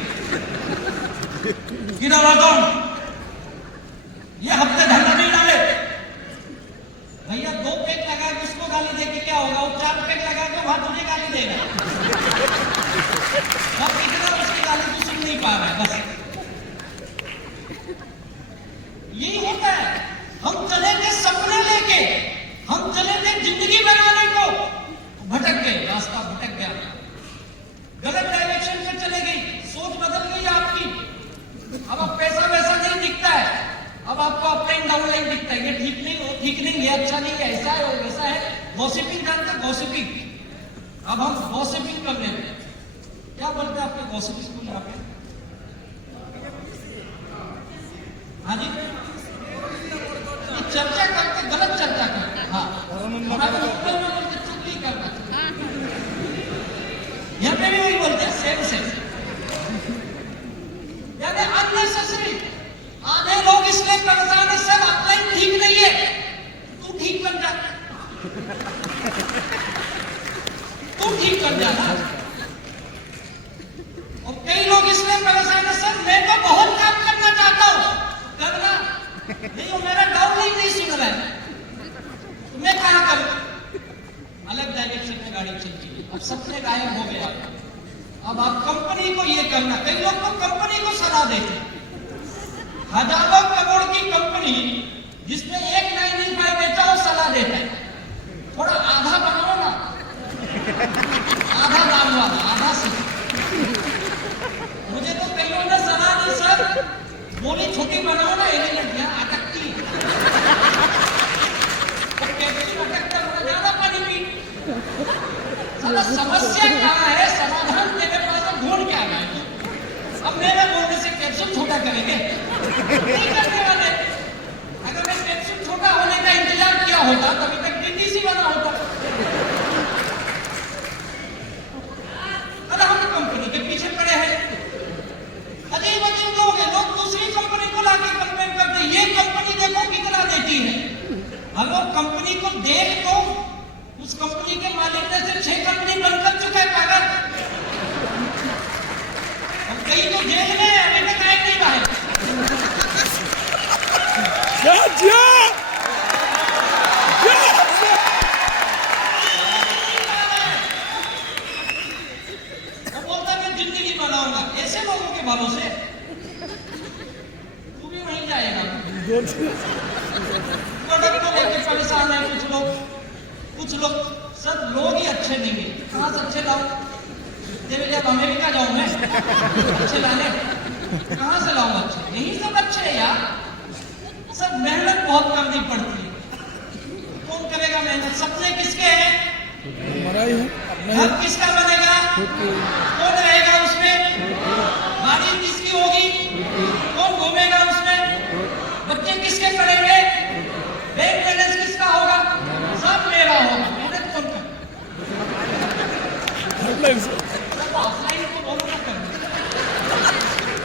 गिरा तुम ये हफ्ते धंधा नहीं डाले। भैया 2 पैक लगा के उसको गाली दे के क्या होगा? वो 4 पैक लगा के वहां तुझे गाली देगा। अब इतना उसकी गाली तू सुन नहीं पा रहा है। बस यही होता है। हम चले थे सपने लेके, हम चले थे जिंदगी बनाने को, भटक गए, रास्ता भटक गया, गलत डायरेक्शन में चले गई, सोच बदल गई आपकी। अब पैसा वैसा नहीं दिखता है, अब आपको अपलाइन डाउनलाइन दिखता है। ये ठीक नहीं, वो ठीक नहीं, ये अच्छा नहीं है, ऐसा है वो वैसा है। गॉसिपिंग जानते हैं? गॉसिपिंग। अब हम गॉसिपिंग कर रहे हैं। क्या बोलते हैं आपके गॉसिपिंग को यहाँ पे? हाँ जी, ये चर्चा करते, गलत चर्चा करते। हाँ, हमारे ऊपर में बोलते चुगली करना। यहाँ पे भी वही बोलते हैं, सेम सेम, यानी अननेसेसरी। आधे लोग इसलिए परेशान है सर अपलाइन ठीक नहीं है, तू ठीक कर जा, तू ठीक कर जा ना। और कई लोग इसलिए परेशान है सर मैं तो बहुत काम करना चाहता हूं, करना नहीं, वो मेरा डाउनलाइन नहीं सुन रहा है, तो मैं कहां करूं? अलग डायरेक्शन में गाड़ी चलती है। अब सपने गायब हो गया। अब आप कंपनी को ये करना, कई लोग तो कंपनी को सलाह देते हैं। हजारों करोड़ की कंपनी जिसमें 195 बेचा वो सलाह देता है थोड़ा आधा बनाओ ना, आधा दाम वाला, आधा से। मुझे तो कईयों ने सलाह दी सर बोली छोटी बनाओ ना, एलिमेंट यहाँ अटकती तो कैप्सूल अटकता थोड़ा ज्यादा पानी पी। समस्या कहाँ है, समाधान तेरे पास ढूंढ के आ गए। अब मेरे बोलने से कैप्सूल छोटा करेंगे? नहीं करने वाले। अगर मैं कैप्सूल छोटा होने का इंतजार किया होता तभी तक डीटीसी बना होता। अरे हम कंपनी के पीछे पड़े हैं। अजीब अजीब लोग हैं, लोग दूसरी कंपनी को लाके कंपेयर करते हैं, ये कंपनी देखो कितना देती है। अगर कंपनी को देख तो उस कंपनी के मालिक ने से 6 कंपनी बंद कर चुका है कागज। कई तो जेल में है, अभी तक आए नहीं बाहर। वो बोलता मैं जिंदगी बनाऊंगा, ऐसे लोगों के भरोसे तू भी वहीं जाएगा। प्रोडक्ट को लेकर परेशान है कुछ लोग सब लोग ही अच्छे नहीं है। कहाँ से अच्छे लाऊं? जब अमेरिका जाऊं मैं अच्छे लाने, कहां से लाऊं अच्छे? यही सब अच्छे है यार। सब मेहनत बहुत करनी पड़ती है। अपना ही है, अपना ही घर किसका बनेगा? खुद की कौन रहेगा उसमें? गाड़ी किसकी होगी? कौन घूमेगा उसमें? बच्चे किसके पढ़ेंगे? बैंक बैलेंस किसका होगा? सब मेरा होगा। मेहनत कौन कर? ऑनलाइन से सब ऑफलाइन को बोलो ना कर,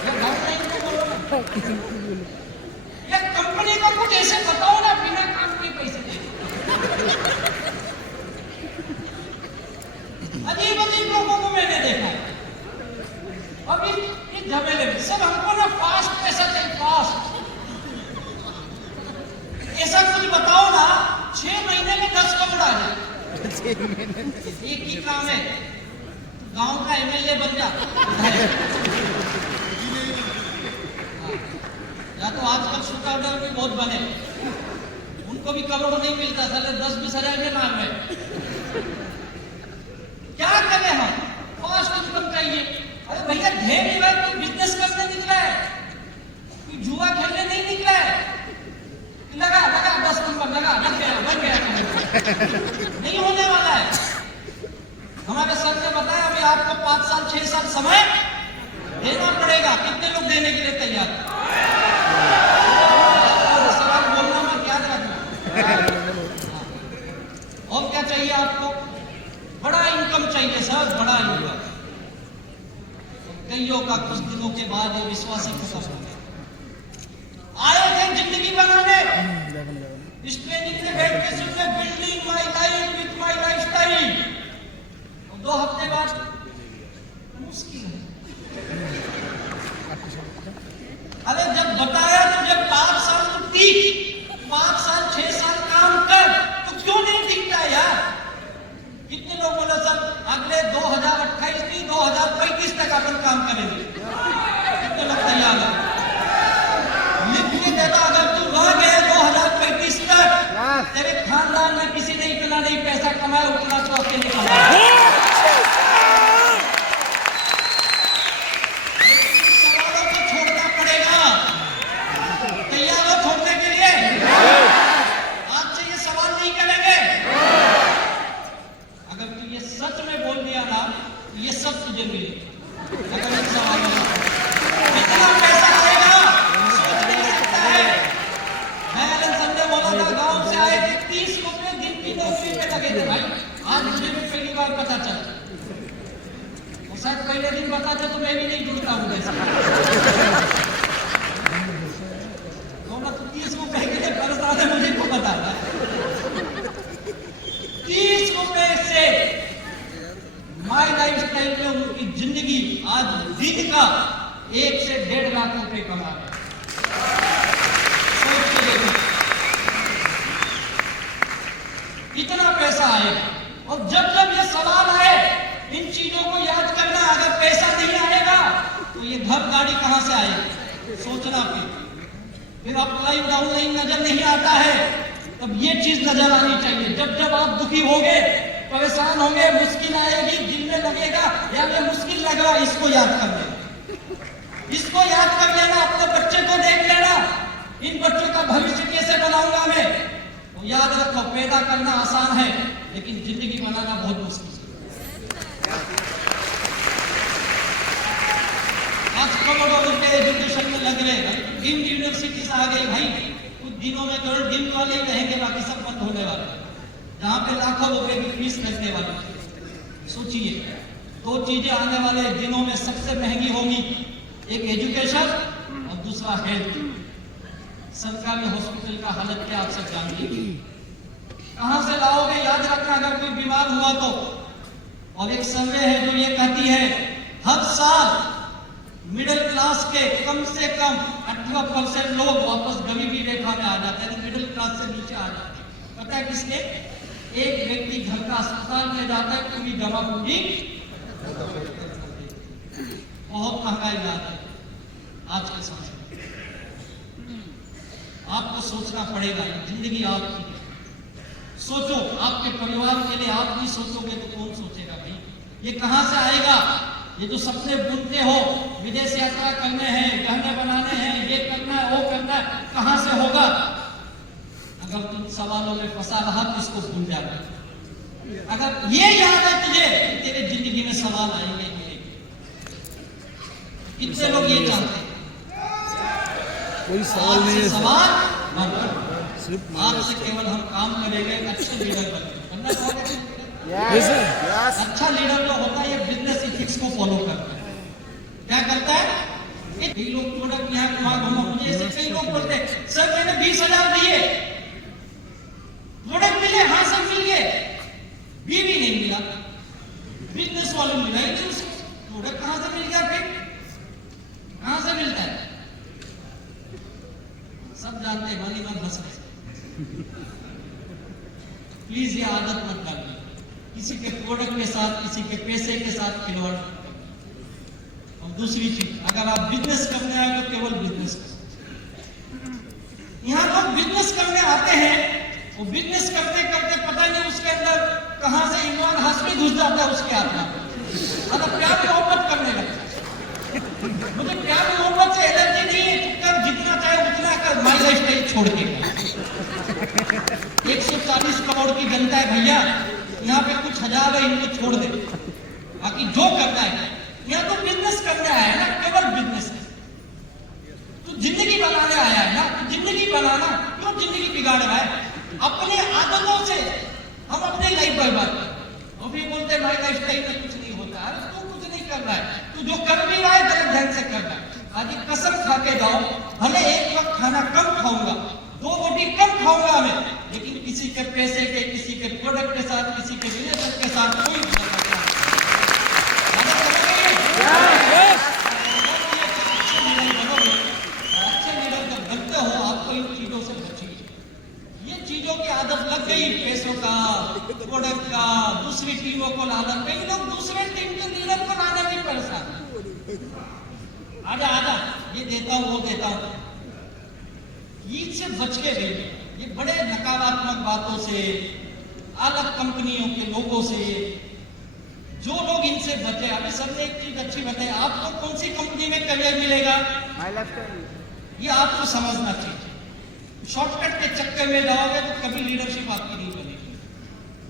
या ऑफलाइन को बोलो ना। या कंपनी का कुछ ऐसे बताओ ना बिना काम के पैसे दे। अजीब अजीब लोगों को मैंने देखा है। अभी इस झमेले में सब हमको ना फास्ट पैसा चाहिए, फास्ट। ऐसा कुछ बताओ ना 6 महीने में 10 करोड़ आ जाए। एक ही काम है, गांव का एमएलए बन जा। या तो आजकल सुपर भी बहुत बने, उनको भी करोड़ नहीं मिलता, साले 10-20 हजार में मार रहे। क्या करें हम? फास्ट इनकम चाहिए। अरे भैया ढेर ही बार कोई बिजनेस करने निकला है, कोई जुआ खेलने नहीं निकला है। लगा 10 नंबर लगा, लग गया, बन गया। नहीं होने वाला है। हमारे सर ने बताया अभी आपको 5 साल 6 साल समय देना पड़ेगा। कितने लोग देने के लिए तैयार? सवाल बोलना मत, याद रखना। और क्या चाहिए आपको? बड़ा इनकम चाहिए सर, बड़ा इनकम। कईयों का कुछ दिनों के बाद ये विश्वास ही खत्म हो गया। आए थे जिंदगी बनाने, इस ट्रेनिंग में बैठ के सुनने building my life with my lifestyle. 2 हफ्ते बाद मुश्किल है। अरे जब बताया तो जब 5 साल तो टीक, 5 साल 6 साल काम कर, तो क्यों नहीं टिकता यार? कितने लोग बोले सर अगले 2028 नहीं 2035 तक अपन काम करेंगे। कितने लोग तैयार हैं? लिख के देता अगर तू रह गया 2035 तक, तेरे खानदान में किसी ने इतना नहीं पैसा कमाया उतना तो अकेले कमाया। सवालों को छोड़ना पड़ेगा। तैयार हो छोड़ने के लिए? आज से ये सवाल नहीं करेंगे। अगर तू ये सच में बोल दिया ना, ये सब तुझे मिलेगा। अगर इन सवालों का कितना पैसा आएगा सोच नहीं सकता है। मैं संजय बोला था, गांव से आए थे 30 रुपए दिन की नौकरी पे लगे थे भाई। आज मुझे भी पहली बार पता चला, और शायद पहले दिन पता चला तो मैं भी नहीं जुड़ता हूँ जैसे। तो 30 रुपए के लिए परेशान है, मुझे को पता था। 30 रुपए से माई लाइफ स्टाइल में उनकी जिंदगी आज दिन का 1 से 1.5 लाख रुपए कमा रहे। सोच के देखो इतना पैसा आएगा। और जब जब ये सवाल आए, इन चीजों को याद करना। अगर पैसा नहीं आएगा तो ये घर गाड़ी कहां से आएगी? सोचना। फिर अपलाइन डाउनलाइन नजर नहीं आता है, तब ये चीज नजर आनी चाहिए। जब जब आप दुखी होंगे, परेशान होंगे, मुश्किल आएगी, दिल में लगेगा यार ये मुश्किल लग रहा है, इसको याद कर लेना। इसको याद कर लेना। अपने बच्चे को देख लेना, इन बच्चों का भविष्य कैसे बनाऊंगा मैं। तो याद रखो, पैदा करना आसान है लेकिन जिंदगी बनाना बहुत मुश्किल है। आज करोड़ों रुपए एजुकेशन में लग रहे हैं। डीम्ड यूनिवर्सिटीज आ गई भाई, कुछ दिनों में केवल डीम्ड वाले ही रहेंगे, बाकी सब बंद होने वाले हैं। जहां पे लाखों रुपए की फीस लगने वाली। सोचिए, 2 चीजें आने वाले दिनों में सबसे महंगी होगी, एक एजुकेशन और दूसरा हेल्थ। सरकारी हॉस्पिटल का हालत क्या आप सब जानिए। कहां से लाओगे? याद रखना, अगर कोई बीमार हुआ तो। और एक सर्वे है जो ये कहती है हर साल मिडिल क्लास के कम से कम 18% लोग वापस गरीबी रेखा में आ जाते हैं, मिडिल क्लास से नीचे आ जाते हैं। पता है किसके? एक व्यक्ति घर का अस्पताल में जाता है, पूरी दवा पूरी। बहुत महंगा इलाज है आज के समय में। आपको सोचना पड़ेगा, जिंदगी आपकी है। सोचो, आपके परिवार के लिए आप नहीं सोचोगे तो कौन सोचेगा भाई? ये कहां से आएगा? ये जो सपने बुनते हो, विदेश यात्रा करने हैं, गहने बनाने हैं, ये करना है, वो करना है, कहां से होगा? अगर तुम सवालों में फंसा रहा तो इसको भूल जाएगा। अगर ये याद है तुझे, तेरे जिंदगी में सवाल आएंगे ही नहीं। कितने लोग ये चाहते हैं? कोई सवाल नहीं आपसे है सवाल मत करो। सिर्फ आपसे केवल हम काम करेंगे, अच्छे लीडर बनेंगे। वरना कौन है? यस यस अच्छा लीडर जो होता है ये बिजनेस इथिक्स को फॉलो करता है। क्या करता है? कई लोग प्रोडक्ट यहाँ वहां घूमा, मुझे ऐसे कई लोग बोलते हैं सर मैंने 20,000 दिए, प्रोडक्ट मिले, हाँ सब मिल गए, बीवी नहीं मिला, बिजनेस वाले मिला ही नहीं उसको, प्रोडक्ट कहां से मिल गया? फिर कहां से मिलता है? सब जानते हैं, मानी मत बस। प्लीज ये आदत मत डालिए, किसी के प्रोडक्ट के साथ, किसी के पैसे के साथ खिलवाड़ मत करिए। और दूसरी चीज, अगर आप बिजनेस करने आए तो केवल बिजनेस करें। यहाँ लोग बिजनेस करने आते हैं, वो बिजनेस करते करते पता नहीं उसके अंदर कहां से ईमान हाशमी घुस जाता है उसके हाथ में, मतलब प्यार मोहब्बत करने लगता है। मुझे प्यार मोहब्बत से एलर्जी नहीं है, तू कर जितना चाहे उतना कर, माई लाइफ स्टाइल छोड़ के। 140 करोड़ की जनता है भैया, यहाँ पे कुछ हजार है, इनको छोड़ दे, बाकी जो करना है। यहाँ तो बिजनेस करने आया है ना, केवल बिजनेस है। तो जिंदगी बनाने आया है ना, तो जिंदगी बनाना, क्यों जिंदगी बिगाड़ रहा है? अपने आदतों से हम अपनी लाइफ बर्बाद करते। वो भी बोलते हैं माई लाइफ स्टाइल में कुछ नहीं होता है। तू कुछ नहीं कर रहा है, तू जो कर भी रहा है गलत ढंग से कर रहा है। आज कसम खा के जाओ, भले एक वक्त खाना कम खाऊंगा, 2 रोटी कम खाऊंगा मैं, लेकिन किसी के पैसे के, किसी के प्रोडक्ट के साथ, किसी के रिलेशन के साथ कोई अच्छे लीडर जब बनते हो, आपको इन चीजों से बचिए। ये चीजों की आदत लग गई, पैसों का, प्रोडक्ट का, दूसरी टीमों को लाना। कई लोग दूसरे टीम के लीडर को लाने में परेशान, आजा आजा ये देता हूं वो देता हूं। ईद से बच के रहिए, ये बड़े नकारात्मक बातों से, अलग कंपनियों के लोगों से, जो लोग इनसे बचे। अभी सबने एक चीज अच्छी बताई, आपको कौन सी कंपनी में करियर मिलेगा, ये आपको समझना चाहिए। शॉर्टकट के चक्कर में जाओगे तो कभी लीडरशिप आपकी नहीं बनेगी।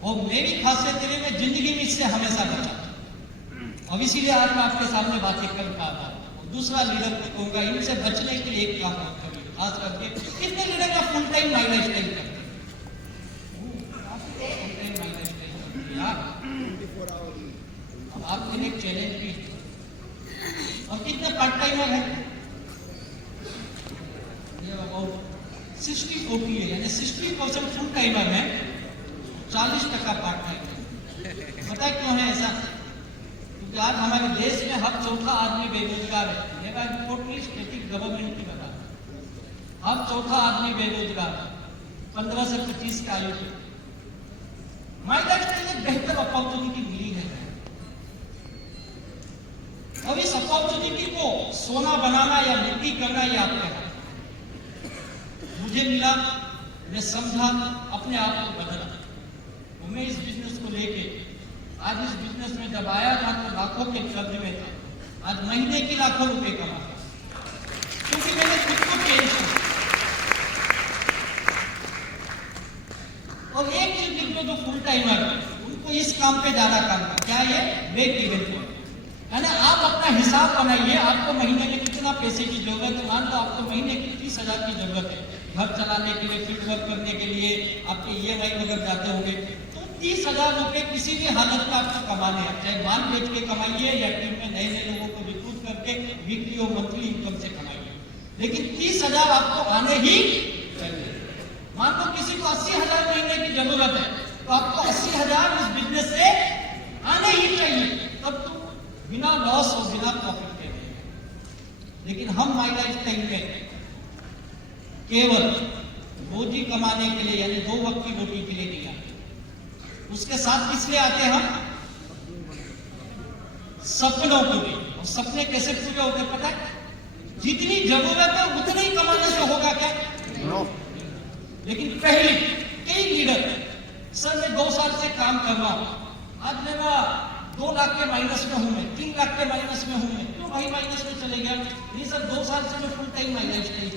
और मेरी खासियत ये, मैं जिंदगी में इससे हमेशा बचा, और इसीलिए आज मैं आपके सामने बातें कर पा रहा हूं। दूसरा लीडर को कहूंगा, इनसे बचने के लिए एक काम मत करिए, खास करके कितने लीडर का full time my life style करते हैं, अब आपके लिए एक चैलेंज भी है। और कितने पार्ट टाइमर है? 60-40 है, यानी 60% फुल टाइमर है, 40% पार्ट टाइमर। पता है क्यों है ऐसा? क्योंकि आज हमारे देश में हर चौथा आदमी बेरोजगार है। मेरा टोटली स्टेटिक गवर्नमेंट की बता, हर चौथा आदमी बेरोजगार, 15 से 25 की आयु के। माई लाइफ स्टाइल एक बेहतर अपॉर्चुनिटी मिली है, और इस अपॉर्चुनिटी को सोना बनाना या मिट्टी करना ये आपके हाथ। मुझे मिला, मैं समझा, अपने आप को बदला, तो मैं इस बिजनेस को लेके आज इस बिजनेस में जब आया था तो लाखों के कर्ज में था, आज महीने की लाखों रुपए कमाता, क्योंकि मैंने खुद को चेंज किया। और एक चीज लिख लो, जो फुल टाइमर उनको इस काम पे ज्यादा करना, क्या ये ब्रेक इवन पॉइंट है ना। आप अपना हिसाब बनाइए, आपको महीने में कितना पैसे की जरूरत है। मान लो आपको महीने की 30,000 की जरूरत है, घर चलाने के लिए, फील्ड वर्क करने के लिए, आपके EMI वगैरह जाते होंगे, तो 30,000 रुपए किसी भी हालत में आपको कमाने हैं। चाहे माल बेच के कमाइए या टीम में नए नए लोगों को रिक्रूट करके वीकली और मंथली इनकम से कमाइए, लेकिन 30,000 आपको आने ही चाहिए। मान लो किसी को 80,000 महीने की जरूरत है, तो आपको 80,000 इस बिजनेस से आने ही चाहिए, तब तो बिना लॉस और बिना प्रॉफिट के। लेकिन हम माई लाइफ स्टाइल में केवल रोजी कमाने के लिए, यानी 2 वक्त की रोटी के लिए नहीं आते, उसके साथ किस लिए आते हैं हम? सपनों के लिए। और सपने कैसे पूरे होते हैं पता है? जितनी जरूरत है उतने ही कमाने से होगा क्या? लेकिन पहले कई लीडर, सर मैं 2 साल से काम कर रहा हूं, आज मेरा 2 लाख के माइनस में हूं, मैं 3 लाख के माइनस में हूं, मैं क्यों भाई माइनस में चले गया? नहीं सर 2 साल से मैं full time my life style.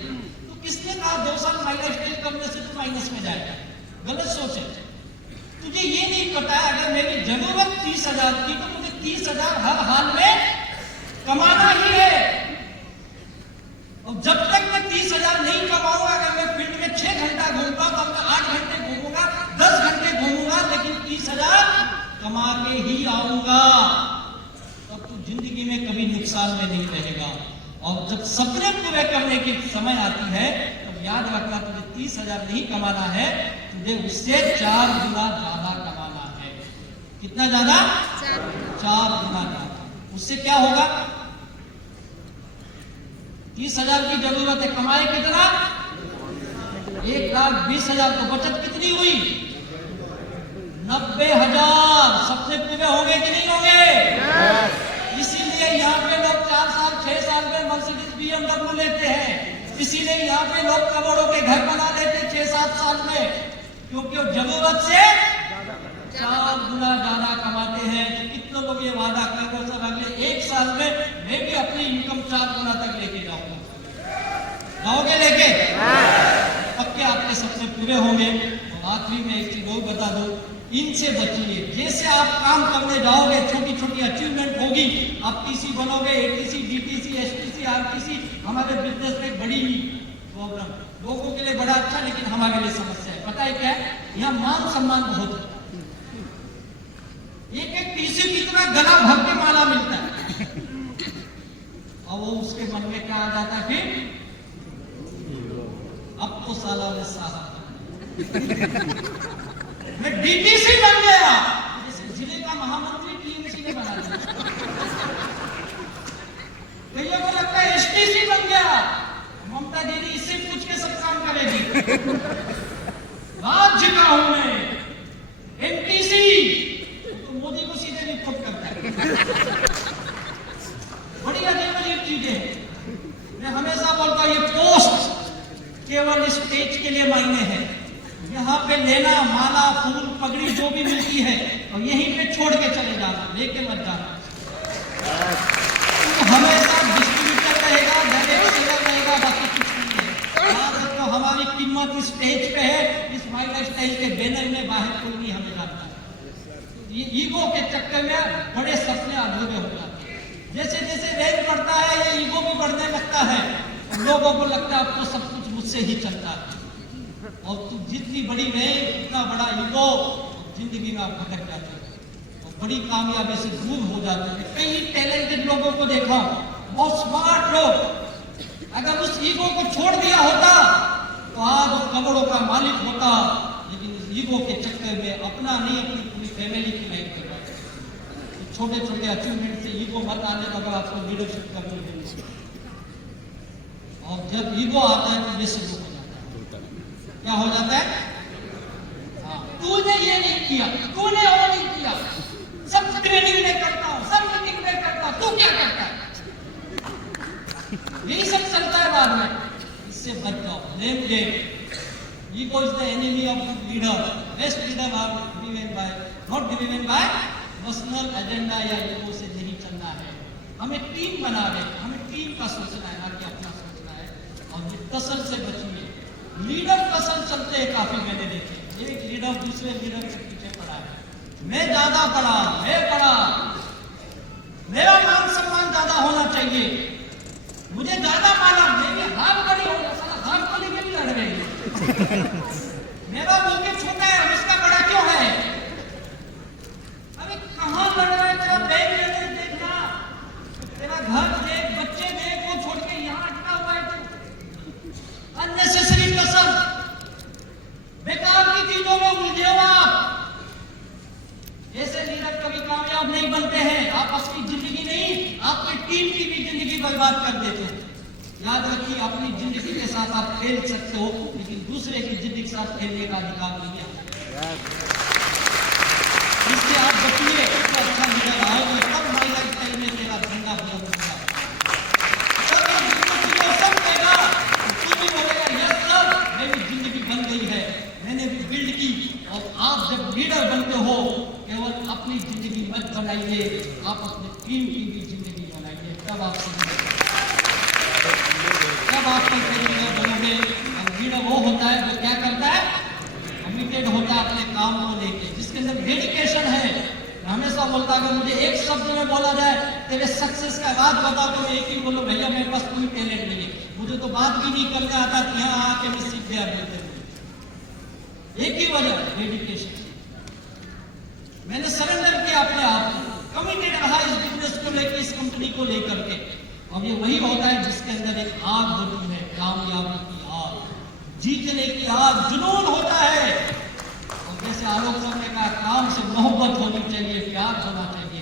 तो किसने कहा 2 साल माई लाइफ स्टाइल करने से तो माइनस में जाएगा? गलत सोच है। तुझे ये नहीं पता है अगर मेरी जरूरत 30,000 की तो मुझे 30,000 हर हाल में कमाना ही है। और जब तक मैं 30,000 नहीं कमाऊंगा, अगर मैं फील्ड में 6 घंटा घूमता तो मैं 8 घंटे घूमूंगा, 10 घंटे घूमूंगा, लेकिन 30,000 कमा के ही आऊंगा। तब तू जिंदगी में कभी नुकसान में नहीं रहेगा। और जब सपने पूरे करने की समय आती है तो याद रखना, तुझे 30,000 नहीं कमाना है, तुझे उससे 4 गुना ज्यादा कमाना है। कितना ज्यादा? 4 गुना ज्यादा। उससे क्या होगा? 30,000 की जरूरत है, कमाए कितना? 1,20,000। तो बचत कितनी हुई? 90,000। सपने पूरे होंगे कि नहीं होंगे? इसीलिए यहाँ पे लोग 4 साल 6 साल में मर्सिडीज BMW लेते हैं। इसीलिए यहाँ पे लोग करोड़ों के घर बना लेते 6-7 साल में, क्योंकि वो जरूरत से 4 गुना ज्यादा कमाते हैं। तो कितने लोग ये वादा कर रहे हैं, अगले 1 साल में मैं भी अपनी इनकम 4 गुना तक लेके जाऊंगा। जाओगे लेके? पक्के आपके सपने पूरे होंगे। तो आखिरी में एक चीज और बता दो, इनसे बचिए। जैसे आप काम करने जाओगे, छोटी छोटी अचीवमेंट होगी, आप टीसी बनोगे, एटीसी, डीटीसी, एसटीसी, आरटीसी। हमारे बिजनेस में बड़ी प्रॉब्लम, लोगों के लिए बड़ा अच्छा, लेकिन हमारे लिए समस्या है। पता है क्या है? यहाँ मान सम्मान बहुत है। एक एक टीसी की तरह गला भर के माला मिलता है, और वो उसके मन में क्या आ जाता है फिर? अब तो साला ने साहब मैं डीटीसी बन गया, जैसे जिले का महामंत्री टीएमसी ने बना दिया। कईयों को लगता है एसटीसी बन गया, ममता दीदी इससे पूछ के सब काम करेगी। राज्य का हूं मैं। एनटीसी तो मोदी को सीधे रिपोर्ट करता है। बड़ी अजीब चीजें। मैं हमेशा बोलता हूं, ये पोस्ट केवल स्टेज के लिए मायने हैं। यहाँ पे लेना, माला, फूल, पगड़ी जो भी मिलती है, और यहीं पे छोड़ के चले जाना, लेके मत जाना। तो हमेशा डिस्ट्रीब्यूटर रहेगा, डायरेक्ट सेलर रहेगा, बाकी कुछ नहीं है। याद रखो, हमारी कीमत स्टेज पे है, इस माइला स्टेज के बैनर में बाहर कोई नहीं हमें जानता। ये ईगो के चक्कर में बड़े सपने अधूरे हो जाते हैं। जैसे जैसे रैंक बढ़ता है, ये ईगो भी बढ़ने लगता है। लोगों को लगता है अब तो सब कुछ मुझसे ही चलता है, और तू जितनी बड़ी रैंक, उतना बड़ा ईगो, जिंदगी में आप भटक जाते हैं और बड़ी कामयाबी से दूर हो जाते हैं। कई टैलेंटेड लोगों को देखा, बहुत स्मार्ट लोग, अगर उस ईगो को छोड़ दिया होता तो आज वो करोड़ों का मालिक होता। लेकिन इस ईगो के चक्कर में अपना नहीं, अपनी पूरी फैमिली की लाइफ कर रहा है। छोटे छोटे अचीवमेंट से ईगो मत आने लगा, आपको लीडरशिप करनी है। और जब ईगो आता है तो ये सब हो जाता है। क्या हो जाता है? हाँ, तूने ये नहीं किया, तूने वो नहीं किया, सब ट्रेनिंग में करता हूं, सब मीटिंग में करता हूं, तू क्या करता है? यही सब चलता है बाद में। इससे बच जाओ। Name game. Ego is the enemy of leader. Best leader are driven by, not driven by personal agenda या ईगो से नहीं चलना है। हमें टीम बना रहे, हमें टीम का सोचना है, ना कि अपना सोचना है। और ये तसल से बचिए। लीडर तसल चलते हैं काफी, मैंने देखे। एक लीडर दूसरे लीडर के पीछे पड़ा है, मैं ज्यादा पड़ा, मैं पड़ा, मेरा मान सम्मान ज्यादा होना चाहिए, मुझे ज्यादा माना, मेरी हाथ बड़ी हो गया, साला हाथ बड़ी के भी लड़ रहे। मेरा मुंह छोटा है, इसका बड़ा क्यों है? अरे कहां लड़ रहा है? तेरा बैंक देखना, तेरा घर देख, बच्चे देख, वो छोड़ के यहाँ अटका हुआ है। तो अननेसेसरी कसर, बेकार की चीजों में उलझे हो आप। ऐसे लीडर कभी कामयाब नहीं बनते हैं। आप अपनी जिंदगी नहीं, आपकी टीम की भी जिंदगी बर्बाद कर देते हैं। याद रखिए, अपनी जिंदगी के साथ आप खेल सकते हो, लेकिन दूसरे की जिंदगी के साथ खेलने का अधिकार नहीं है। इससे आप बचिए। इससे अच्छा लीडर आओगे तब माई लाइफ स्टाइल में तेरा झंडा बुलंद होगा। सब देगा, तू भी बोलेगा यस सर, मेरी जिंदगी बन गई है, मैंने भी बिल्ड की। और आप जब लीडर बनते हो, केवल अपनी जिंदगी मत बनाइए, आप अपनी टीम की भी जिंदगी बनाइए। तब आप लीडर बनोगे। और लीडर वो होता है जो क्या करता है? कमिटेड होता है अपने काम को लेके, जिसके जिसके अंदर डेडिकेशन है। हमेशा बोलता अगर मुझे एक शब्द में बोला जाए तेरे सक्सेस का राज बता तो मैं एक ही बोलूं, भैया मेरे पास कोई टैलेंट नहीं है, मुझे तो बात भी नहीं करने आता, यहाँ आके मैं सीख गया बोलते हुए। एक ही वजह डेडिकेशन। मैंने सरेंडर किया अपने आप को, कमिटेड रहा इस बिजनेस को लेकर, इस कंपनी को लेकर के। और ये वही होता है जिसके अंदर एक आग होती है, कामयाबी की आग, जीतने की आग, जुनून होता है। और जैसे आलोक सर ने कहा, काम से मोहब्बत होनी चाहिए, प्यार होना चाहिए,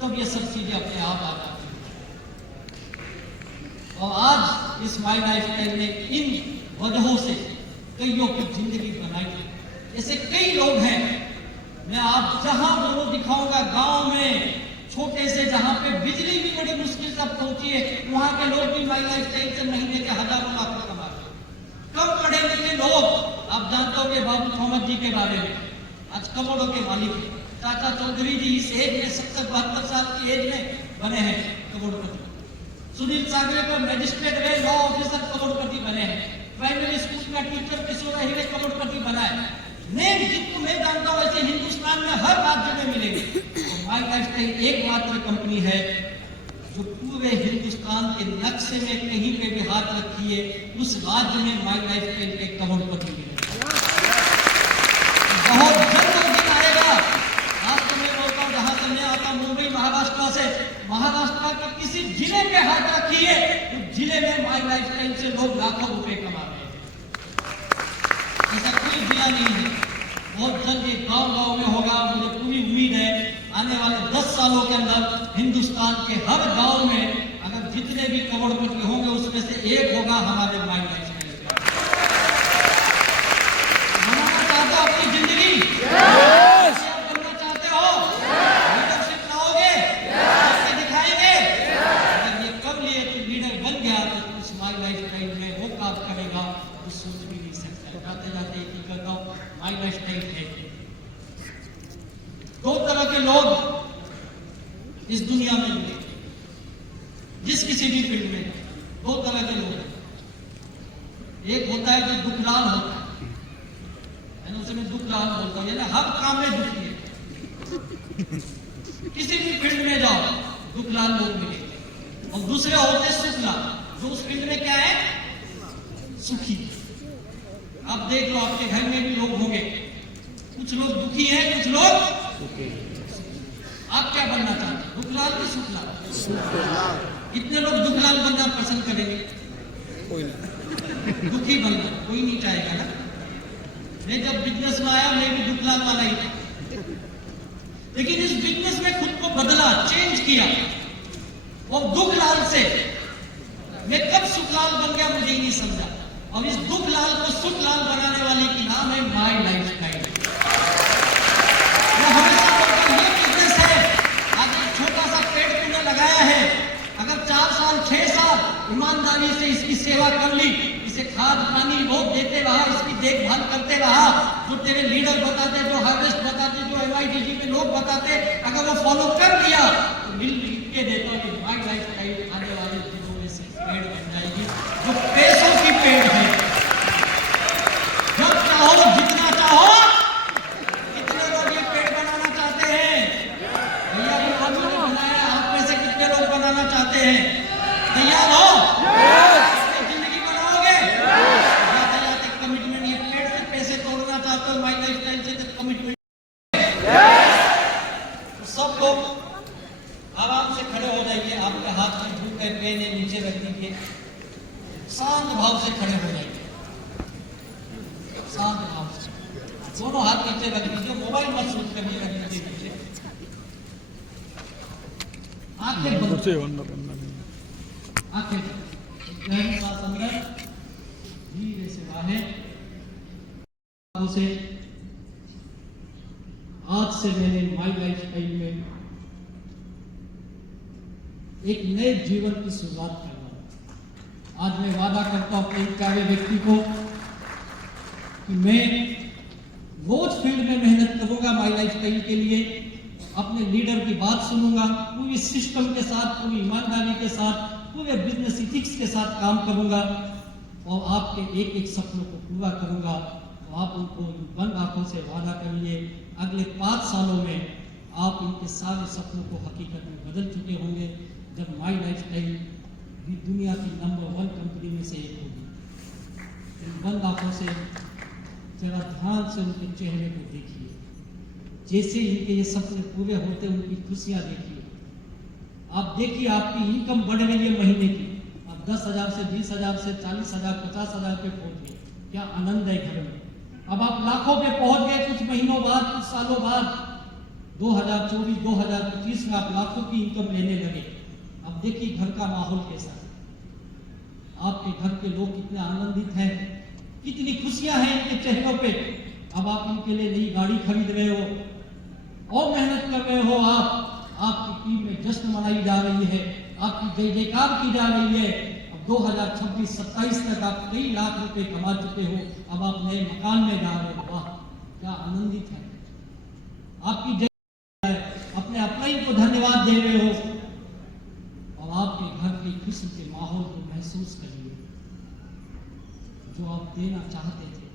तब ये सब चीजें अपने आप आ जाती हैं। और आज इस माई लाइफस्टाइल ने इन वजहों से कईयों की जिंदगी बनाई है। ऐसे कई लोग हैं, मैं आप जहां वो दिखाऊंगा, गांव में छोटे से जहां पे बिजली भी बड़ी मुश्किल से पहुंची है, वहां के लोग भी माई लाइफस्टाइल से महीने के हजारों लाखों कमाते हैं। कम पढ़े लिखे लोग, आप जानते हो बाबू मोहम्मद जी के बारे में, आज करोड़ों के मालिक है। चाचा चौधरी जी इस एज में 70-72 साल की एज में बने हैं करोड़पति। सुनील सागवेकर मजिस्ट्रेट रहे, लॉ ऑफिसर, करोड़पति बने हैं। प्राइमरी स्कूल का टीचर किशोर अहिरे करोड़पति बना है। नेम जिनको मैं जानता हूं वैसे हिंदुस्तान में हर राज्य में मिलेगी। माई लाइफस्टाइल एकमात्र कंपनी है जो पूरे हिंदुस्तान के नक्शे में कहीं पे भी हाथ रखी है, उस राज्य में माई लाइफस्टाइल के करोड़पति मिले। बहुत जल्द दिन आएगा। आज तो मैं बोलता हूँ, जहां से मैं आता मुंबई महाराष्ट्र से, महाराष्ट्र के किसी जिले पे हाथ रखिए, उस जिले में माई लाइफस्टाइल से लोग लाखों रुपए कमा रहे हैं। ऐसा कोई जिला नहीं है। बहुत जल्द ये गांव-गांव में होगा। मुझे पूरी उम्मीद है आने वाले 10 सालों के अंदर हिंदुस्तान के हर गांव में अगर जितने भी करोड़पति होंगे उसमें से एक होगा हमारे माई लाइफस्टाइल का। बनाना चाहते हो अपनी जिंदगी? बनना चाहते हो? लीडरशिप लाओगे? करके दिखाएंगे? अगर ये कर लिए तो लीडर बन गया तो उस माई लाइफस्टाइल में वो काम करेगा तो सोच भी नहीं सकता। जाते जाते एक ही करता हूँ, माई लाइफस्टाइल है। दो तरह के लोग इस दुनिया में मिले, जिस किसी भी फील्ड में दो तरह के लोग हैं। एक होता है जो दुखलाल होता है, उसे मैं दुखलाल बोलता हूँ, यानी हर काम में दुखी है। किसी भी फील्ड में जाओ दुखलाल लोग मिलेंगे। और दूसरे होते हैं सुखलाल, जो उस फील्ड में क्या है, सुखी। आप देख लो आपके घर में भी लोग होंगे, कुछ लोग दुखी हैं, कुछ लोग। आप क्या बनना चाहते हैं, दुखलाल की सुखलाल? कितने लोग दुखलाल बनना पसंद करेंगे? कोई नहीं। दुखी बनना कोई नहीं चाहेगा ना। मैं जब बिजनेस में आया मैं भी दुखलाल वाला ही था, लेकिन इस बिजनेस में खुद को बदला, चेंज किया, और दुखलाल से मैं कब सुखलाल बन गया मुझे ही नहीं समझा। और इस दुखलाल को सुखलाल बनाने वाले की नाम है माई लाइफस्टाइल। वो हमेशा बोलता ये बिजनेस है। आज एक छोटा सा पेड़ तूने लगाया है, अगर 4 साल 6 साल ईमानदारी से इसकी सेवा कर ली, इसे खाद पानी रोक देते रहा, इसकी देखभाल करते रहा, जो तेरे लीडर बताते, जो हार्वेस्ट बताते, जो MIDG के लोग बताते, अगर वो फॉलो कर लिया तो मिल के देता कि माई लाइफस्टाइल आने वाले दिनों में से पेड़ बन जाएगी, जो पैसों की पेड़ है। जब चाहो जितना चाहो, कितने लोग ये पेड़ बनाना चाहते हैं? भैया भी आप लोगों ने बनाया, आप में से कितने लोग बनाना चाहते हैं? तैयार हो? जिंदगी बनाओगे? जाते जाते कमिटमेंट, ये पेड़ से पैसे तोड़ना चाहते हो, माई लाइफस्टाइल से कमिटमेंट। सब लोग आराम से खड़े हो जाइए, आपके हाथ में बुक है, पेन है, नीचे रख दीजिए, शांत भाव से खड़े हो जाइए, शांत भाव से। दोनों हाथ नीचे रख दीजिए, मोबाइल मत शूट करिए, रख दीजिए नीचे। आंखें बंद, आंखें बंद, गहरी सांस अंदर, धीरे से बाहर। से आज से मैंने माई लाइफस्टाइल में एक नए जीवन की शुरुआत करना। आज मैं वादा करता हूं अपने प्यारे व्यक्ति को कि मैं रोज फील्ड में मेहनत करूंगा माई लाइफस्टाइल के लिए, अपने लीडर की बात सुनूंगा, पूरी सिस्टम के साथ, पूरी ईमानदारी के साथ, पूरे बिजनेस इथिक्स के साथ काम करूंगा और आपके एक एक सपनों को पूरा करूंगा। तो आप उनको बंद आंखों से वादा करिए होंगे, अगले 5 सालों में आप इनके सारे सपनों को हकीकत में बदल चुके होंगे, जब माई लाइफस्टाइल भी दुनिया की नंबर 1 कंपनी में से एक होगी। इन बंद आंखों से जरा ध्यान से उनके चेहरे को देखिए, जैसे इनके ये सपने पूरे होते उनकी खुशियाँ देखिए। आप देखिए आपकी इनकम बढ़ रही है महीने की, अब 10,000 से 20,000 से 40,000 50,000 पे पहुँच गए, क्या आनंद है घर में। अब आप लाखों पे पहुँच गए कुछ महीनों बाद, कुछ सालों बाद, 2024 2025 में आप लाखों की इनकम लेने लगे। अब देखिए घर का माहौल कैसा है, आपके घर के लोग कितने आनंदित हैं, कितनी खुशियां हैं इनके चेहरों पे। अब आप इनके लिए नई गाड़ी खरीद रहे हो और मेहनत कर रहे हो, आपकी टीम में जश्न मनाई जा रही है, आपकी जय जयकार की जा रही है। अब 2026-27 तक आप कई लाख रुपए कमा चुके हो, अब आप नए मकान में जा रहे हो, वाह क्या आनंदित है। आपकी जय अपने अपलाइन को धन्यवाद दे रहे हो और आपके घर की खुशी के माहौल को महसूस करिए जो आप देना चाहते थे,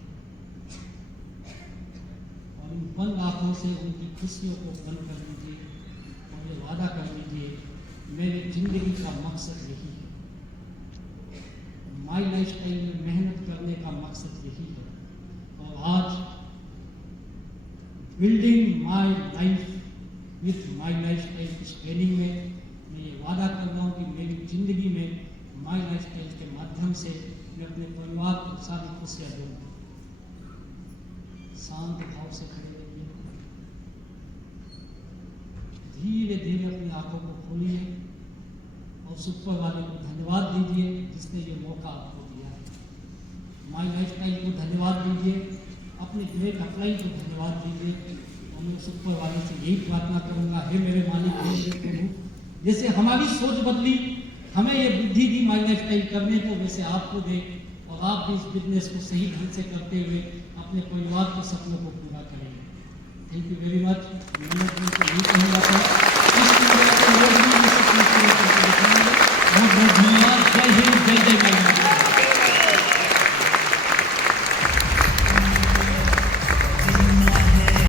और इन बंद आंखों से उनकी खुशियों को बंद कर दीजिए और ये वादा कर दीजिए मेरी जिंदगी का मकसद यही है, माई लाइफस्टाइल में मेहनत करने का मकसद यही है। और आज building my life with my lifestyle इस ट्रेनिंग में मैं ये वादा कर रहा हूँ कि मेरी जिंदगी में माई लाइफस्टाइल के माध्यम से मैं अपने परिवार को सारी खुशियाँ दूँगा। शांत भाव से खड़े रहिए, धीरे धीरे अपनी आंखों को खोलिए और सुपर वाले को धन्यवाद दीजिए जिसने ये मौका आपको दिया है। माई लाइफस्टाइल को धन्यवाद दीजिए, अपने ग्रेट अपलाइन को धन्यवाद दीजिए। और मैं सुपर वाले से यही प्रार्थना करूंगा, हे मेरे मालिक, हे मेरे प्रभु, जैसे हमारी सोच बदली, हमें ये बुद्धि दी माई लाइफस्टाइल करने को, वैसे आपको दे और आप भी इस बिजनेस को सही ढंग से करते हुए अपने परिवार के सपनों को पूरा करेंगे। Thank you very much. Management को यही कहूँगा था, बहुत बहुत धन्यवाद। जय हिंद, जय जय माई।